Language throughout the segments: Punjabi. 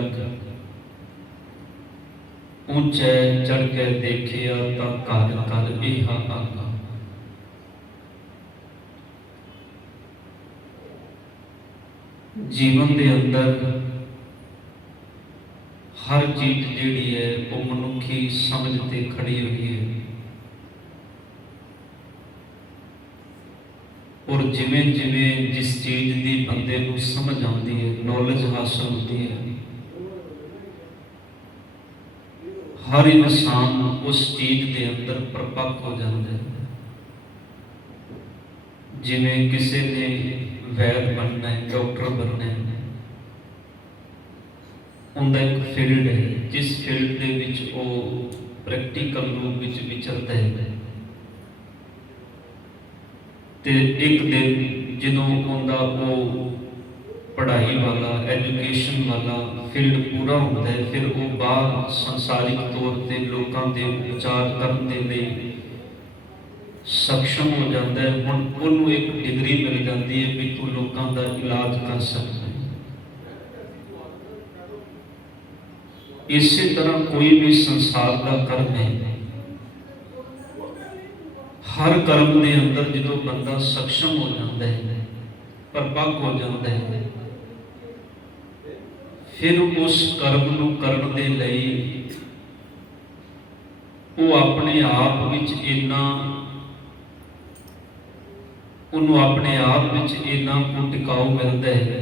जग ऊंचे चढ़ के देखिया तां घर कर इहा आगा। जीवन के अंदर हर चीज जिहड़ी है वो मनुखी समझ ते खड़ी हुई है। और जिमें जिमें जिस चीज़ की बंदे को समझ आती है, नॉलेज हासिल होती है, हर इंसान उस चीज़ के अंदर परपक्क हो जाता है। जिमें किसी ने वैद बनना है, डॉक्टर बनना है, उनका एक फील्ड है जिस फील्ड के विच वो प्रैक्टिकल रूप में विचरता है। तो एक दिन जो उनका वो पढ़ाई वाला एजुकेशन वाला फील्ड पूरा होता है, फिर वो बाहर संसारिक तौर पर लोगों के उपचार करने के लिए सक्षम हो जाता है। हुण उन्होंने एक डिग्री मिल जाती है भी तू लोगों का इलाज कर सकता है। इसी तरह कोई भी संसार का कर्म है, हर कर्म के अंदर जो बंदा सक्षम हो जाता है, परपक्क हो जाता है, फिर उस कर्म को करने के लिए वो अपने आप विच इन्ना उन्होंने अपने आप विच इन्ना को टिकाऊ मिलता है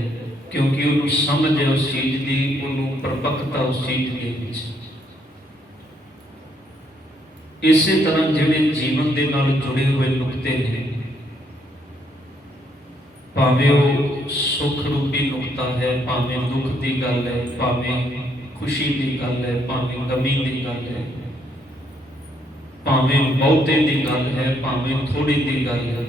क्योंकि उन्होंने समझ है उस चीज़ की, उन्होंने परपक्कता उस चीज़ के विच। इसी तरह जिहड़े जीवन के नाल जुड़े हुए नुकते ने, भावें वो सुख रूपी नुकता है, भावें दुख की गल है, भावें खुशी की गल है, भावें गमी की गल है, भावें बहुते की गल है, भावें थोड़ी की गल है,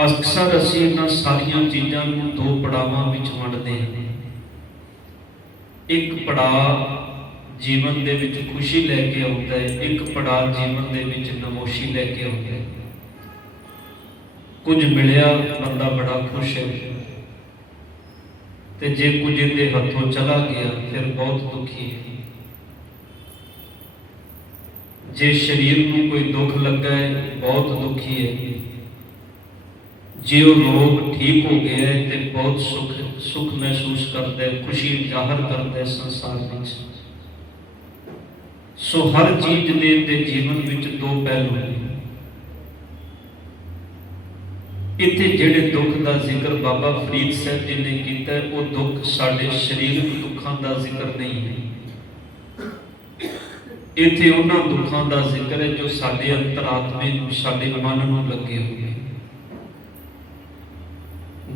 अक्सर असीं इन्हां सारियां चीज़ां नूं दो पड़ावां विच वंडदे हैं। एक पड़ाव जीवन दे विच खुशी लैके आता है, एक पड़ाव जीवन दे विच नमोशी लैके आता है। कुछ मिलिया बंदा बड़ा खुश है, ते जे कुछ इहदे हथों चला गया फिर बहुत दुखी है। जे शरीर को कोई दुख लगा है बहुत दुखी है, जे वो रोग ठीक हो गया है तो बहुत सुख महसूस करता है, खुशी जाहिर करता है संसार में। सो हर चीज के जीवन में दो पहलू हैं। इत्थे जिहड़े दुख का जिक्र बाबा फरीद साहब जी ने किया, वो दुख साडे शरीरक दुखों का जिक्र नहीं है। इत्थे उन्हां दुखों का जिक्र है जो साडे अंतरात्मे नूं, साडे मन नूं लगे हुए हैं।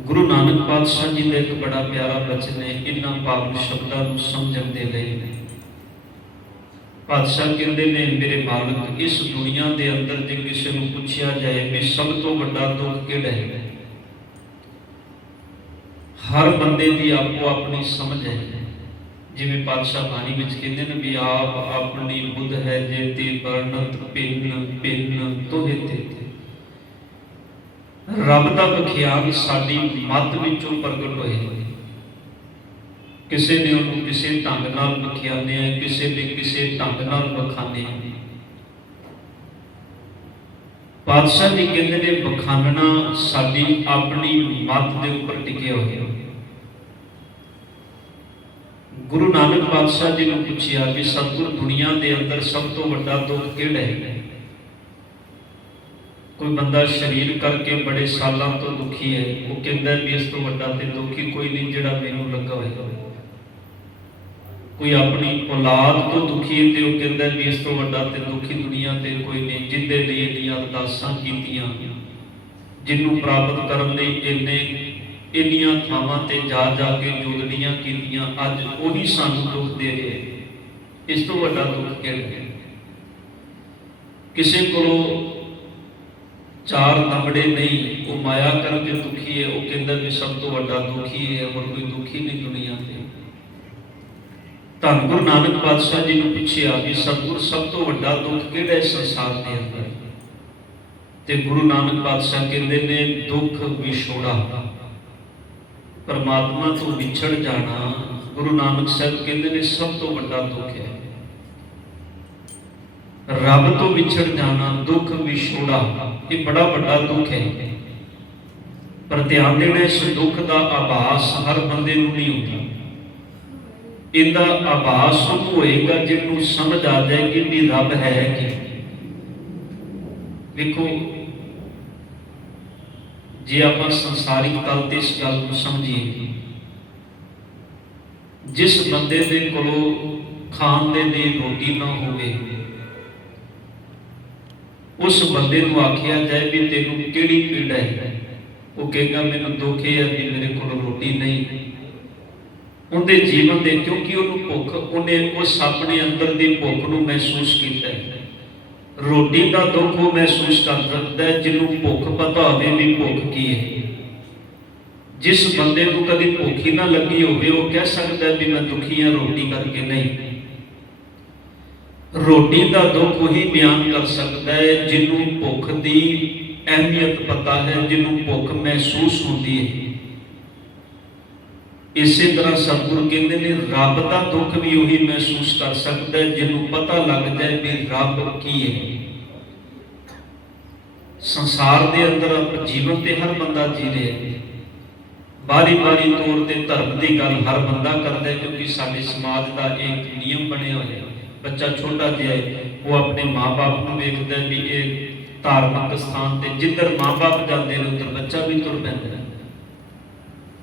गुरु नानक पातशाह जी का एक बड़ा प्यारा बचन है, इन्हां पावन शब्दों को समझण दे लई पातशाह कहते ने, मेरे मालिक इस दुनिया के अंदर जो किसी को पूछा जाए भी सब तो बड़ा दुख किहड़ा है, हर बंदे की आपो अपनी समझ है। जिवें पातशाह बाणी विच कहते हैं भी आप अपनी बुध है जेती वर्णत भिन्न भिन्न तोहे तेते। रब का विख्यान साडी मत विचों प्रगट होए। किसी ने उन्होंने किसी ढंग नाल विख्याने, किसी ने किसी ढंग नाल बखाने। पातशाह जी कहते ने बखानना साडी अपनी मत के उपर टिके हुए। गुरु नानक पातशाह जी ने पूछा कि सतगुर दुनिया के अंदर सब तो बड़ा दुख किहड़ा है। कोई बंदा शरीर करके बड़े सालों तो दुखी है, वो कहता है भी इस तो बड़ा तो दुखी कोई नहीं जिहड़ा मैनूं लगा होएगा। कोई अपनी औलाद तो दुखी है तो वह कहता है भी इस तो बड़ा तो दुखी दुनिया से कोई नहीं, जिंदे लिए इन्नियां अरदासां कीतियां, जिन्हों प्राप्त करने इन्ने इन्नियां थावां ते जा के जोदड़ियां कीतियां, अज वही सानूं दुख दे रहे। इस तो बड़ा दुख किहड़ा है। किसी को चार दमड़े नहीं, वो माया करके दुखी है, वो कहता भी सब तो बड़ा दुखी है, और कोई दुखी नहीं दुनिया से। धन गुरु नानक पातशाह जी ने पूछा कि सतगुर सब तो बड़ा दुख किहड़ा है संसार के अंदर, तो गुरु नानक पातशाह कहते ने दुख विछोड़ा। परमात्मा तो विछड़ जाना, गुरु नानक साहब कहते ने सब तो बड़ा दुख है। रब तो विछड़ जाना, दुख विछोड़ा, ये बड़ा बड़ा दुख है। पर ध्यान देना, इस दुख का आभास हर बंदे नूं नहीं होता। इहदा आभास उन्होंने होएगा जिन्होंने समझ आ जाएगी भी रब है कि। देखो, जे आप संसारिक तल ते इस गल को समझिए, जिस बंदे दे कोलों खाण दे लिए रोटी ना होवे, उस बंदे नूं आखिया जाए भी तेनों किहड़ी पीड़ है, वो कहेगा मैनूं दुख है कि मेरे कोलों रोटी नहीं। उनके जीवन दे, क्योंकि उन्होंने भुख, उन्हें उस अपने अंदर की भुख को महसूस किया है। रोटी का दुख वो महसूस कर सकता है जिन्होंने भुख पता हो भी भुख की है। जिस बंदे को कभी भुख ही ना लगी हो, वो कह सकता है भी मैं दुखी हाँ रोटी करके नहीं। रोटी का दुख वही बयान कर सकता है जिन्होंने भुख की अहमियत पता है, जिन्होंने भुख महसूस होती है। इसी तरह सतगुरु कहते हैं रब का दुख भी वही महसूस कर सकता है जिन्होंने पता लग जाए भी रब की है। संसार के अंदर आप जीवन ते हर बंदा जी रहा है, बारी बारी तौर पर धर्म की गल हर बंदा करता है, क्योंकि साडे समाज का एक नियम बने हुए है। बच्चा छोटा जिहा है, वो अपने माँ बाप को वेखदा भी ये धार्मिक स्थान से जिधर माँ बाप जाते हैं उधर बच्चा भी तुर पैंदा है,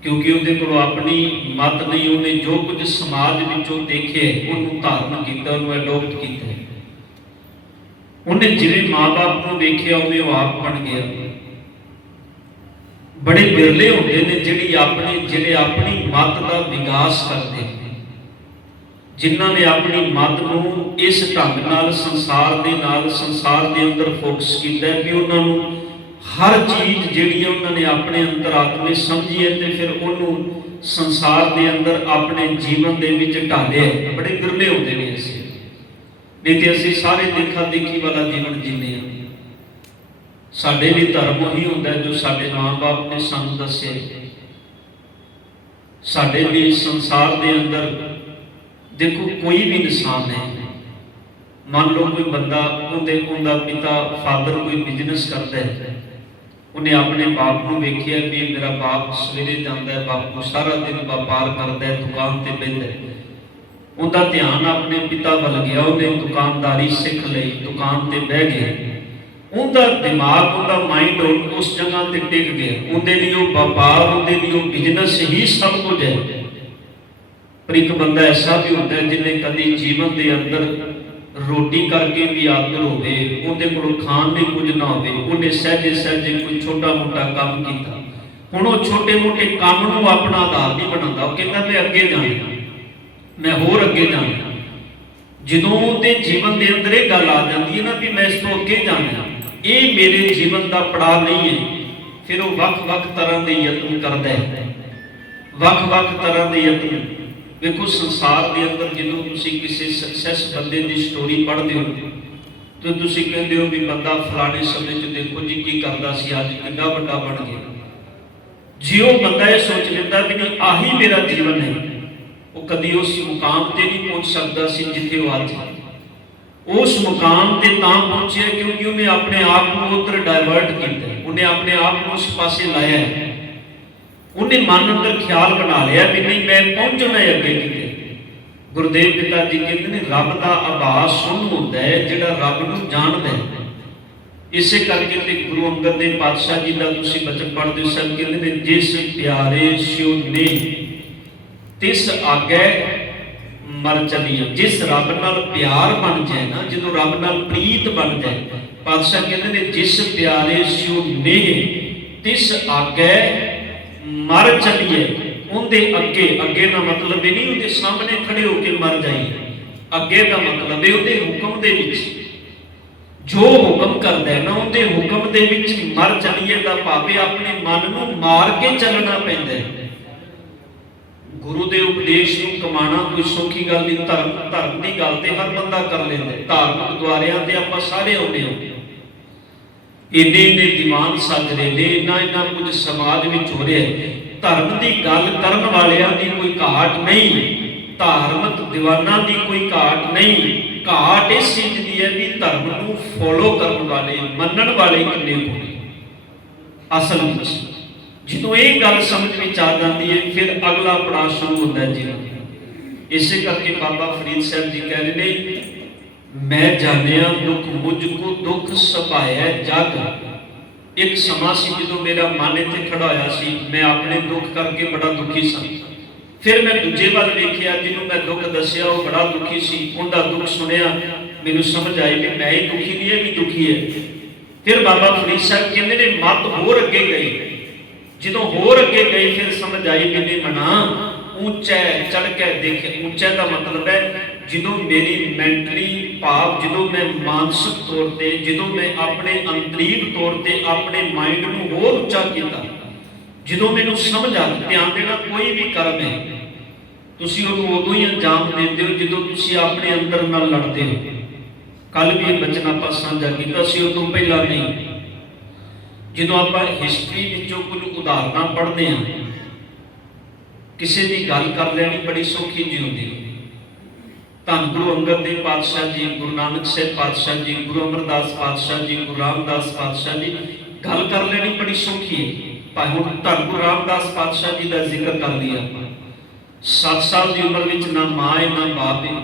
क्योंकि उहदे कोल अपनी मत नहीं। उन्हें जो कुछ समाज विचों देखे उन्होंने धारण किया, उन्होंने एडोप्ट किया। उन्हें जिवें माँ बाप को वेख्या उवें वो आप बन गया। बड़े बिरले होंदे ने जिहड़े अपनी मत का विकास करते हैं, जिन्हां ने अपनी मत को इस ढंग नाल संसार दे अंदर फोकस किया कि उन्होंने हर चीज जिहड़ी उन्होंने अपने अंतरात्मे समझी है तो फिर उन्होंने संसार के अंदर अपने जीवन के विच ढालिया। बड़े बिरले होंदे ने ऐसे, नहीं तो असीं सारे देखा देखी वाला जीवन जीने। साडे भी धर्म ही होंदा जो साडे माँ बाप ने सानूं दस्से। साडे भी संसार के अंदर देखो कोई भी इंसान है, मान लो कोई बंदा उनका पिता फादर कोई बिजनेस करता है, उन्हें अपने बाप को वेख्या भी मेरा बाप सवेरे जाता है, बापू सारा दिन व्यापार करता है, दुकान पर बहता है। उनका ध्यान अपने पिता वाल गया, उन्हें दुकानदारी सीख ली, दुकान पर बह गया। उनका दिमाग उनका माइंड उस जगह पर टिक गया। उनके लिए व्यापार, उनके लिए बिजनेस ही सब कुछ है। पर एक बंदा ऐसा भी होता है जिन्हें कभी जीवन के अंदर रोटी करके भी आदर होवे, उनके कोल खाण भी कुछ ना होवे, उन्हें सहजे सहजे कोई छोटा मोटा काम किया। हुण वो छोटे मोटे काम नूं अपना आधार नहीं बनाता, वो कहता मैं अगे जाना, मैं होर अगे जाना। जदों उहदे जीवन के अंदर ये गल आ जाती है ना भी मैं इस तो अगे जाना, ये मेरे जीवन का पड़ाव नहीं है, फिर वो वख-वख तरह के यत्न करता है, वख-वख तरह के यत्न। देखो संसार के अंदर जो तुम किसी सक्सैस बंदे की स्टोरी पढ़ते हो तो तुम कहते हो भी बंदा फलाने समय देखो जी की करता सी, अज कितना बड़ा बन गया। जे वो बंदा ये सोच लेता भी नहीं आही मेरा जीवन है, वो कभी उस मुकाम पर नहीं पहुँच सकता सी जिथे वो अज उस मुकाम पर पहुंचे, क्योंकि उन्हें अपने आप को उधर डाइवर्ट किया, उन्हें अपने आप को उस पासे लाया है। उन्हें मन अंदर ख्याल बना लिया भी नहीं मैं पहुंचना है अगे किते। गुरुदेव पिता जी कहते हैं रब का आभास सुन होता है जिहड़ा रब नूं जानदा है। इसे करके ते गुरु अंगद देव पातशाह जी का तुसीं बचन पढ़दे हो, सब कहते हैं जिस प्यारे स्यो ने तिस आगे मर चलिए। जिस रब नाल प्यार बन जाए ना, जो रब नाल प्रीत बन जाए, पातशाह कहते हैं जिस प्यारे स्यो ने तिस आगे मर चलिए। उनके अगे, अगे का मतलब ये नहीं उनके सामने खड़े होकर मर जाइए, अगे का मतलब है उनके हुक्म दे विच जो हुक्म करता है ना, उनके हुक्म दे विच मर चलिए का भावे अपने मन को मार के चलना पैंदा है। गुरु के उपदेश को कमाना कोई सौखी गल नहीं। धर्म की गल तो हर बंदा कर लेंदा है, धार्मिक द्वारियां ते आपां सारे आउंदे हो। इन्ने इन्ने दीवान सज रहे ने, इन्ना इन्ना कुछ समाज में हो रहा है, ਧਰਮ ਦੀ ਗੱਲ ਕਰਨ ਵਾਲਿਆਂ ਦੀ ਕੋਈ ਘਾਟ ਨਹੀਂ, ਧਾਰਮਿਕ ਦੀਵਾਨਾਂ ਦੀ ਕੋਈ ਘਾਟ ਨਹੀਂ। ਘਾਟ ਇਸ ਚੀਜ਼ ਦੀ ਹੈ ਵੀ ਧਰਮ ਨੂੰ ਫੋਲੋ ਕਰਨ ਵਾਲੇ, ਮੰਨਣ ਵਾਲੇ ਕਿੰਨੇ ਹੋਣੇ। ਅਸਲ ਵਿੱਚ ਜਦੋਂ ਇਹ ਗੱਲ ਸਮਝ ਵਿੱਚ ਆ ਜਾਂਦੀ ਹੈ, ਫਿਰ ਅਗਲਾ ਪੜਾਅ ਸ਼ੁਰੂ ਹੁੰਦਾ ਹੈ ਜੀਵਨ ਦਾ। ਇਸੇ ਕਰਕੇ ਬਾਬਾ ਫਰੀਦ ਸਾਹਿਬ ਜੀ ਕਹਿ ਰਹੇ ਨੇ, ਮੈਂ ਜਾਣਿਆ ਦੁੱਖ ਮੁਝ ਕੋ ਦੁੱਖ ਸੁਭਾਇਆ ਜਗ। ਇੱਕ ਸਮਾਂ ਸੀ ਜਦੋਂ ਮੇਰਾ ਮਨ ਇੱਥੇ ਖੜਾ ਹੋਇਆ ਸੀ, ਮੈਂ ਆਪਣੇ ਦੁੱਖ ਕਰਕੇ ਬੜਾ ਦੁਖੀ ਸਾਂ। ਫਿਰ ਮੈਂ ਦੂਜੇ ਵੱਲ ਵੇਖਿਆ, ਜਿਹਨੂੰ ਮੈਂ ਦੁੱਖ ਦੱਸਿਆ ਉਹ ਬੜਾ ਦੁਖੀ ਸੀ, ਉਹਦਾ ਦੁੱਖ ਸੁਣਿਆ, ਮੈਨੂੰ ਸਮਝ ਆਈ ਵੀ ਮੈਂ ਹੀ ਦੁਖੀ ਨਹੀਂ, ਇਹ ਵੀ ਦੁਖੀ ਹੈ। ਫਿਰ ਬਾਬਾ ਫਰੀਦ ਸਾਹਿਬ ਕਹਿੰਦੇ ਨੇ ਮੱਤ ਹੋਰ ਅੱਗੇ ਗਈ। ਜਦੋਂ ਹੋਰ ਅੱਗੇ ਗਈ ਫਿਰ ਸਮਝ ਆਈ ਵੀ ਨੇ ਮਨਾ ਉੱਚਾ ਚੜ ਕੇ ਦੇਖੇ। ਉੱਚਾ ਦਾ ਮਤਲਬ ਹੈ ਜਦੋਂ ਮੇਰੀ ਮੈਂਟਲੀ ਭਾਵ, ਜਦੋਂ ਮੈਂ ਮਾਨਸਿਕ ਤੌਰ ਤੇ, ਜਦੋਂ ਮੈਂ ਆਪਣੇ ਅੰਤਰੀਵ ਤੌਰ ਤੇ ਆਪਣੇ ਮਾਈਂਡ ਨੂੰ ਹੋਰ ਉੱਚਾ ਕੀਤਾ, ਜਦੋਂ ਮੈਨੂੰ ਸਮਝ ਆ। ਧਿਆਨ ਦੇਣਾ, ਕੋਈ ਵੀ ਕਰਮ ਹੈ ਤੁਸੀਂ ਉਹਨੂੰ ਉਦੋਂ ਹੀ ਅੰਜਾਮ ਦਿੰਦੇ ਹੋ ਜਦੋਂ ਤੁਸੀਂ ਆਪਣੇ ਅੰਦਰ ਨਾਲ ਲੜਦੇ ਹੋ। ਕੱਲ ਵੀ ਇਹ ਬਚਨ ਆਪਾਂ ਸਾਂਝਾ ਕੀਤਾ ਸੀ, ਉਹ ਤੋਂ ਪਹਿਲਾਂ ਨਹੀਂ। ਜਦੋਂ ਆਪਾਂ ਹਿਸਟਰੀ ਵਿੱਚੋਂ ਕੁਝ ਉਦਾਹਰਨਾਂ ਪੜ੍ਹਦੇ ਹਾਂ, ਕਿਸੇ ਦੀ ਗੱਲ ਕਰ ਲੈਣੀ ਬੜੀ ਸੌਖੀ ਜਿਹੀ ਹੁੰਦੀ ਹੈ। ਧੰਨ ਗੁਰੂ ਅੰਗਦ ਦੇਵ ਪਾਤਸ਼ਾਹ ਜੀ, ਗੁਰੂ ਨਾਨਕ ਸਾਹਿਬ ਪਾਤਸ਼ਾਹ ਜੀ, ਗੁਰੂ ਅਮਰਦਾਸ ਪਾਤਸ਼ਾਹ ਜੀ, ਗੁਰੂ ਰਾਮਦਾਸ ਪਾਤਸ਼ਾਹ ਜੀ, ਗੱਲ ਕਰ ਲੈਣੀ ਬੜੀ ਸੌਖੀ ਹੈ। ਭਾਵੇਂ ਹੁਣ ਧੰਨ ਗੁਰੂ ਰਾਮਦਾਸ ਪਾਤਸ਼ਾਹ ਜੀ ਦਾ ਜ਼ਿਕਰ ਕਰ ਲਿਆ ਆਪਾਂ, 7 ਸਾਲ ਦੀ ਉਮਰ ਵਿੱਚ ਨਾ ਮਾਂ ਹੈ ਨਾ ਬਾਪ ਹੈ।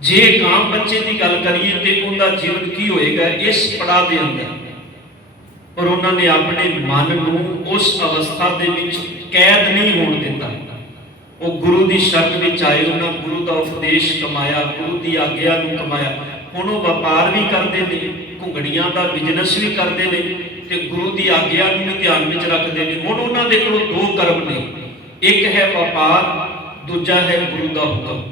ਜੇ ਇੱਕ ਆਮ ਬੱਚੇ ਦੀ ਗੱਲ ਕਰੀਏ ਤੇ ਉਹਦਾ ਜੀਵਨ ਕੀ ਹੋਏਗਾ ਇਸ ਪੜਾਅ ਦੇ ਅੰਦਰ। ਪਰ ਉਹਨਾਂ ਨੇ ਆਪਣੇ ਮਨ ਨੂੰ ਉਸ ਅਵਸਥਾ ਦੇ ਵਿੱਚ ਕੈਦ ਨਹੀਂ ਹੋਣ ਦਿੱਤਾ। ਉਹ ਗੁਰੂ ਦੀ ਸ਼ਰਨ ਵਿੱਚ ਆਏ, ਉਹਨਾਂ ਗੁਰੂ ਦਾ ਉਪਦੇਸ਼ ਕਮਾਇਆ, ਗੁਰੂ ਦੀ ਆਗਿਆ ਨੂੰ ਕਮਾਇਆ। ਹੁਣ ਉਹ ਵਪਾਰ ਵੀ ਕਰਦੇ ਨੇ, ਘੁੰਗੜੀਆਂ ਦਾ ਬਿਜ਼ਨਸ ਵੀ ਕਰਦੇ ਨੇ ਤੇ ਗੁਰੂ ਦੀ ਆਗਿਆ ਨੂੰ ਵੀ ਧਿਆਨ ਵਿੱਚ ਰੱਖਦੇ ਨੇ। ਹੁਣ ਉਹਨਾਂ ਦੇ ਕੋਲ 2 ਕਰਮ ਨੇ, ਇੱਕ ਹੈ ਵਪਾਰ, ਦੂਜਾ ਹੈ ਗੁਰੂ ਦਾ ਹੁਕਮ।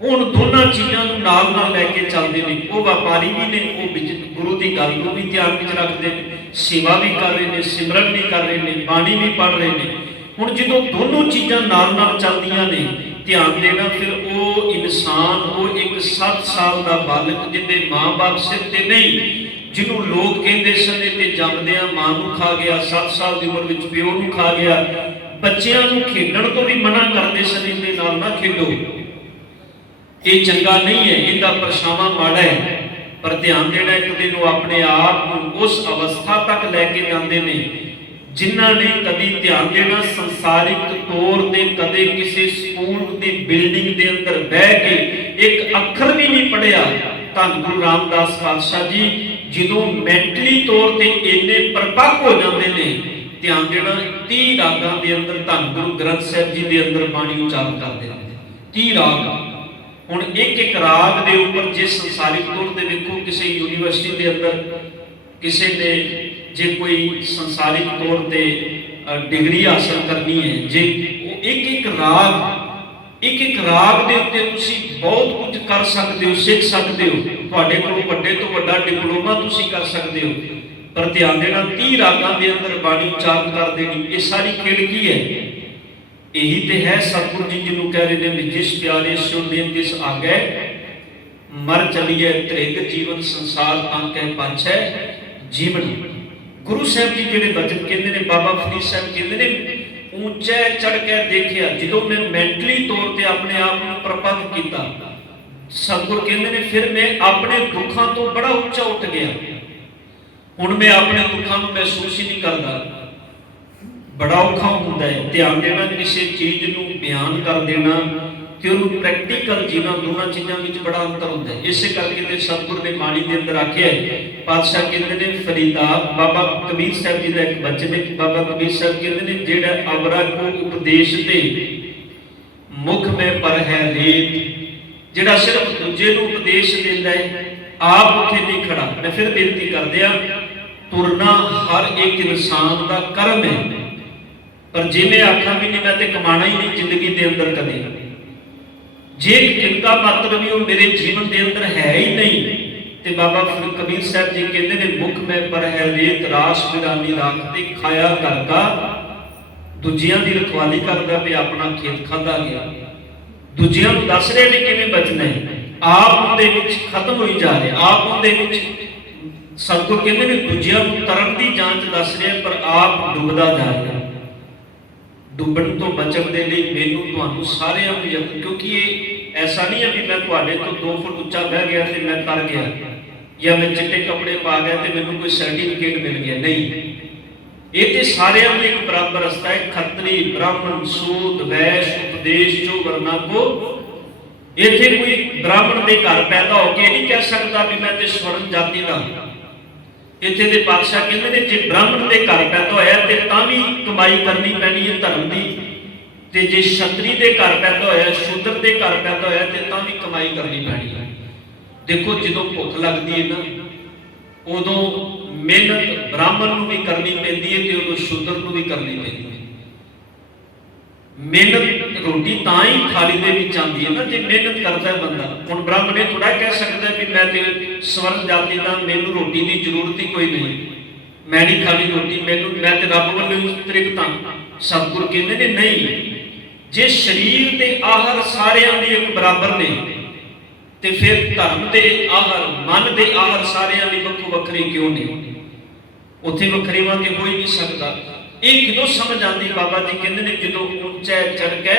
ਹੁਣ ਦੋਨਾਂ ਚੀਜ਼ਾਂ ਨੂੰ ਨਾਲ ਨਾਲ ਲੈ ਕੇ ਚੱਲਦੇ ਨੇ। ਉਹ ਵਪਾਰੀ ਵੀ ਨੇ, ਉਹ ਗੁਰੂ ਦੀ ਗੱਲ ਨੂੰ ਵੀ ਧਿਆਨ ਵਿੱਚ ਰੱਖਦੇ ਨੇ, ਸੇਵਾ ਵੀ ਕਰ ਰਹੇ ਨੇ, ਸਿਮਰਨ ਵੀ ਕਰ ਰਹੇ ਨੇ, ਬਾਣੀ ਵੀ ਪੜ੍ਹ ਰਹੇ ਨੇ। ਹੁਣ ਜਦੋਂ ਦੋਨੋਂ ਚੀਜ਼ਾਂ ਨਾਲ ਨਾਲ ਚੱਲਦੀਆਂ ਨੇ, ਧਿਆਨ ਦੇਣਾ, ਫਿਰ ਉਹ ਇਨਸਾਨ, ਉਹ ਇੱਕ 7 ਸਾਲ ਦਾ ਬਾਲਕ ਜਿਹਦੇ ਮਾਂ-ਬਾਪ ਸਿਰ ਤੇ ਨਹੀਂ, ਜਿਹਨੂੰ ਲੋਕ ਕਹਿੰਦੇ ਸਨ ਤੇ ਜੰਮਦਿਆਂ ਮਾਂ ਨੂੰ ਖਾ ਗਿਆ, 7 ਸਾਲ ਦੀ ਉਮਰ ਵਿੱਚ ਪਿਓ ਨੂੰ ਖਾ ਗਿਆ। ਬੱਚਿਆਂ ਨੂੰ ਖੇਡਣ ਤੋਂ ਵੀ ਮਨਾ ਕਰਦੇ ਸਨ, ਇਹਦੇ ਨਾਲ ਨਾ ਖੇਡੋ, ਇਹ ਚੰਗਾ ਨਹੀਂ ਹੈ, ਇਹਦਾ ਪਰਛਾਵਾਂ ਮਾੜਾ ਹੈ। ਪਰ ਧਿਆਨ ਦੇਣਾ, ਇੱਕ ਦਿਨ ਉਹ ਆਪਣੇ ਆਪ ਨੂੰ ਉਸ ਅਵਸਥਾ ਤੱਕ ਲੈ ਕੇ ਜਾਂਦੇ ਨੇ ਜਿਨ੍ਹਾਂ ਨੇ ਕਦੀ, ਧਿਆਨ ਦੇਣਾ, ਸੰਸਾਰਿਕ ਤੌਰ ਤੇ ਕਦੇ ਕਿਸੇ ਸਕੂਲ ਦੀ ਬਿਲਡਿੰਗ ਦੇ ਅੰਦਰ ਬਹਿ ਕੇ ਇੱਕ ਅੱਖਰ ਵੀ ਨਹੀਂ ਪੜ੍ਹਿਆ। ਧੰਨ ਗੁਰੂ ਰਾਮਦਾਸ ਪਾਤਸ਼ਾਹ ਜੀ ਜਦੋਂ ਮੈਂਟਲੀ ਤੌਰ ਤੇ ਇੰਨੇ ਪਰਪੱਕ ਹੋ ਜਾਂਦੇ ਨੇ, ਧਿਆਨ ਦੇਣਾ, 30 ਰਾਗਾਂ ਦੇ ਅੰਦਰ ਧੰਨ ਗੁਰੂ ਗ੍ਰੰਥ ਸਾਹਿਬ ਜੀ ਦੇ ਅੰਦਰ ਬਾਣੀ ਉਚਾਰਨ ਕਰਦੇ ਨੇ। 30 ਰਾਗ। ਹੁਣ ਇੱਕ ਰਾਗ ਦੇ ਉੱਪਰ ਜੇ ਸੰਸਾਰਿਕ ਤੌਰ ਤੇ ਵੇਖੋ, ਕਿਸੇ ਯੂਨੀਵਰਸਿਟੀ ਦੇ ਅੰਦਰ ਕਿਸੇ ਨੇ ਜੇ ਕੋਈ ਸੰਸਾਰਿਕ ਤੌਰ ਤੇ ਡਿਗਰੀ ਹਾਸਲ ਕਰਨੀ ਹੈ, ਜੇ ਉਹ ਇੱਕ ਰਾਗ ਦੇ ਉੱਤੇ ਤੁਸੀਂ ਬਹੁਤ ਕੁਝ ਕਰ ਸਕਦੇ ਹੋ, ਸਿੱਖ ਸਕਦੇ ਹੋ। ਤੁਹਾਡੇ ਕੋਲ ਵੱਡੇ ਤੋਂ ਵੱਡਾ ਡਿਪਲੋਮਾ ਤੁਸੀਂ ਕਰ ਸਕਦੇ ਹੋ। ਪਰ ਧਿਆਨ ਦੇਣਾ, 30 ਰਾਗਾਂ ਦੇ ਅੰਦਰ ਬਾਣੀ ਉਚਾਰਨ ਕਰ ਦੇਣੀ, ਇਹ ਸਾਰੀ ਖੇਡ ਕੀ ਹੈ? ਇਹੀ ਤੇ ਹੈ ਸਤਿਗੁਰੂ ਜੀ ਜਿਹਨੂੰ ਕਹਿ ਰਹੇ ਨੇ, ਜਿਸ ਪਿਆਰੇ ਸੁਣ ਦੇ ਤਿਸ ਆਗੇ ਮਰ ਚਲੀਏ ਤ੍ਰਿਗ ਜੀਵਨ ਸੰਸਾਰ ਆਂਕੇ ਪਾਛੈ ਜੀਵਨ। ਗੁਰੂ ਸਾਹਿਬ ਜੀ ਜਿਹੜੇ ਬਚਨ ਕਹਿੰਦੇ ਨੇ, ਬਾਬਾ ਫਰੀਦ ਸਾਹਿਬ ਕਹਿੰਦੇ ਨੇ, ਉੱਚੇ ਚੜ ਕੇ ਦੇਖਿਆ। ਜਦੋਂ ਮੈਂ ਮੈਂਟਲੀ ਤੌਰ ਤੇ ਆਪਣੇ ਆਪ ਨੂੰ ਪ੍ਰਪੱਕ ਕੀਤਾ, ਸਤਿਗੁਰ ਕਹਿੰਦੇ ਨੇ, ਫਿਰ ਮੈਂ ਆਪਣੇ ਦੁੱਖਾਂ ਤੋਂ ਬੜਾ ਉੱਚਾ ਉੱਠ ਗਿਆ। ਹੁਣ ਮੈਂ ਆਪਣੇ ਦੁੱਖਾਂ ਨੂੰ ਮਹਿਸੂਸ ਹੀ ਨਹੀਂ ਕਰਦਾ। ਬੜਾ ਔਖਾ ਹੁੰਦਾ ਹੈ। ਧਿਆਨ ਦੇਣਾ, ਕਿਸੇ ਚੀਜ਼ ਨੂੰ ਬਿਆਨ ਕਰ ਦੇਣਾ ਤੇ ਉਹਨੂੰ ਪ੍ਰੈਕਟੀਕਲ ਜੀਣਾ, ਦੋਨਾਂ ਚੀਜ਼ਾਂ ਵਿੱਚ ਬੜਾ ਅੰਤਰ ਹੁੰਦਾ ਹੈ। ਇਸੇ ਕਰਕੇ ਤੇ ਸਤਿਗੁਰ ਨੇ ਬਾਣੀ ਦੇ ਅੰਦਰ ਆਖਿਆ, ਪਾਤਸ਼ਾਹ ਕਹਿੰਦੇ ਨੇ, ਫਰੀਦਾ, ਬਾਬਾ ਕਬੀਰ ਸਾਹਿਬ ਜੀ ਦਾ ਇੱਕ ਬਚਨ ਹੈ। ਬਾਬਾ ਕਬੀਰ ਸਾਹਿਬ ਕਹਿੰਦੇ ਨੇ, ਜਿਹੜਾ ਅਵਰਾ ਕੋ ਉਪਦੇਸ਼ ਤੇ ਮੁਖ ਮੈਂ ਪਰ ਹੈ ਰੇਤ, ਜਿਹੜਾ ਸਿਰਫ ਦੂਜੇ ਨੂੰ ਉਪਦੇਸ਼ ਦਿੰਦਾ ਹੈ, ਆਪ ਉੱਥੇ ਨਹੀਂ ਖੜਾ। ਮੈਂ ਫਿਰ ਬੇਨਤੀ ਕਰਦਿਆਂ, ਤੁਰਨਾ ਹਰ ਇੱਕ ਇਨਸਾਨ ਦਾ ਕਰਮ ਹੈ। ਪਰ ਜੇ ਮੈਂ ਆਖਾਂ ਵੀ ਨਹੀਂ, ਮੈਂ ਤੇ ਕਮਾਣਾ ਹੀ ਨਹੀਂ ਜ਼ਿੰਦਗੀ ਦੇ ਅੰਦਰ ਕਦੇ, ਜੇ ਚਿੰਤਾ ਮਾਤਰ ਵੀ ਉਹ ਮੇਰੇ ਜੀਵਨ ਦੇ ਅੰਦਰ ਹੈ ਹੀ ਨਹੀਂ, ਤੇ ਬਾਬਾ ਕਬੀਰ ਸਾਹਿਬ ਜੀ ਕਹਿੰਦੇ ਨੇ, ਮੁਖ ਮੈਂ ਪਰ ਹੈ ਰੇਤ, ਰਾਸ ਵਿਰਾਨੀ ਰਾਖ ਤੇ ਖਾਇਆ ਘਰ ਕਾ। ਦੂਜਿਆਂ ਦੀ ਰਖਵਾਲੀ ਕਰਦਾ ਵੀ ਆਪਣਾ ਖੇਤ ਖਾਧਾ ਗਿਆ। ਦੂਜਿਆਂ ਨੂੰ ਦੱਸ ਰਹੇ ਨੇ ਕਿਵੇਂ ਬਚਣਾ ਹੈ, ਆਪ ਉਹਦੇ ਵਿੱਚ ਖਤਮ ਹੋਈ ਜਾ ਰਿਹਾ। ਆਪ ਉਹਦੇ ਵਿੱਚ ਸਤਿਗੁਰ ਕਹਿੰਦੇ ਨੇ, ਦੂਜਿਆਂ ਨੂੰ ਤਰਨ ਦੀ ਜਾਂਚ ਦੱਸ ਰਿਹਾ, ਪਰ ਆਪ ਡੁੱਬਦਾ ਜਾ ਰਿਹਾ। ਡੁੱਬਣ ਤੋਂ ਬਚਣ ਦੇ ਲਈ ਮੈਨੂੰ ਤੁਹਾਨੂੰ ਸਾਰਿਆਂ ਨੂੰ ਯਤਨ, ਕਿਉਂਕਿ ਇਹ ਐਸਾ ਨਹੀਂ ਹੈ ਵੀ ਮੈਂ ਤੁਹਾਡੇ ਤੋਂ 2 ਫੁੱਟ ਉੱਚਾ ਬਹਿ ਗਿਆ ਤੇ ਮੈਂ ਤਰ ਗਿਆ, ਜਾਂ ਮੈਂ ਚਿੱਟੇ ਕੱਪੜੇ ਪਾ ਗਿਆ ਤੇ ਮੈਨੂੰ ਕੋਈ ਸਰਟੀਫਿਕੇਟ ਮਿਲ ਗਿਆ, ਨਹੀਂ। ਇਹ ਤੇ ਸਾਰਿਆਂ ਨੂੰ ਇੱਕ ਬਰਾਬਰ ਰਸਤਾ ਹੈ। ਖੱਤਰੀ, ਬ੍ਰਾਹਮਣ, ਸੂਦ, ਵੈਸ਼, ਉਪਦੇਸ਼ ਜੋ ਵਰਨਾ ਕੋ। ਇੱਥੇ ਕੋਈ ਬ੍ਰਾਹਮਣ ਦੇ ਘਰ ਪੈਦਾ ਹੋ ਕੇ ਨਹੀਂ ਕਹਿ ਸਕਦਾ ਵੀ ਮੈਂ ਤੇ ਸਵਰਨ ਜਾਤੀ ਦਾ। ਇੱਥੇ ਦੇ ਪਾਤਸ਼ਾਹ ਕਹਿੰਦੇ ਨੇ ਜੇ ਬ੍ਰਾਹਮਣ ਦੇ ਘਰ ਪੈਦਾ ਹੋਇਆ ਤੇ ਤਾਂ ਵੀ ਕਮਾਈ ਕਰਨੀ ਪੈਣੀ ਹੈ ਧਰਮ ਦੀ, ਤੇ ਜੇ ਛਤਰੀ ਦੇ ਘਰ ਪੈਦਾ ਹੋਇਆ, ਸ਼ੂਦਰ ਦੇ ਘਰ ਪੈਦਾ ਹੋਇਆ ਤੇ ਤਾਂ ਵੀ ਕਮਾਈ ਕਰਨੀ ਪੈਣੀ ਹੈ। ਦੇਖੋ ਜਦੋਂ ਭੁੱਖ ਲੱਗਦੀ ਹੈ ਨਾ, ਉਦੋਂ ਮਿਹਨਤ ਬ੍ਰਾਹਮਣ ਨੂੰ ਵੀ ਕਰਨੀ ਪੈਂਦੀ ਹੈ ਤੇ ਉਦੋਂ ਸ਼ੂਦਰ ਨੂੰ ਵੀ ਕਰਨੀ ਪੈਂਦੀ ਹੈ। ਮਿਹਨਤ ਰੋਟੀ ਤਾਂ ਹੀ ਥਾਲੀ ਦੇ ਵਿੱਚ ਆਉਂਦੀ ਹੈ ਨਾ ਜੇ ਮਿਹਨਤ ਕਰਦਾ ਹੈ ਬੰਦਾ। ਹੁਣ ਬ੍ਰਾਹਮਣ ਇਹ ਥੋੜਾ ਕਹਿ ਸਕਦਾ ਵੀ ਮੈਂ ਤੇ ਸਵਰਨ ਜਾਤੀ ਦਾ, ਮੈਨੂੰ ਰੋਟੀ ਦੀ ਜ਼ਰੂਰਤ ਹੀ ਕੋਈ ਨਹੀਂ, ਮੈਂ ਨਹੀਂ ਖਾਣੀ ਰੋਟੀ, ਮੈਂ ਤੇ ਰੱਬ ਵੱਲੋਂ ਤ੍ਰਿਪਤ ਹਾਂ। ਸਤਿਗੁਰ ਕਹਿੰਦੇ ਨੇ ਨਹੀਂ, ਜੇ ਸਰੀਰ ਤੇ ਆਹਾਰ ਸਾਰਿਆਂ ਦੇ ਇੱਕ ਬਰਾਬਰ ਨੇ ਤੇ ਫਿਰ ਧਰਮ ਦੇ ਆਹਾਰ, ਮਨ ਦੇ ਆਹਾਰ ਸਾਰਿਆਂ ਲਈ ਵੱਖੋ ਵੱਖਰੇ ਕਿਉਂ ਨੇ? ਉੱਥੇ ਵੱਖਰੇਵਾਂ ਤੇ ਹੋ ਹੀ ਨਹੀਂ ਸਕਦਾ। ਇਹ ਕਿਦੋਂ ਸਮਝ ਆਉਂਦੀ? ਬਾਬਾ ਜੀ ਕਹਿੰਦੇ ਨੇ ਜਦੋਂ ਉੱਚਾ ਚੜ ਕੇ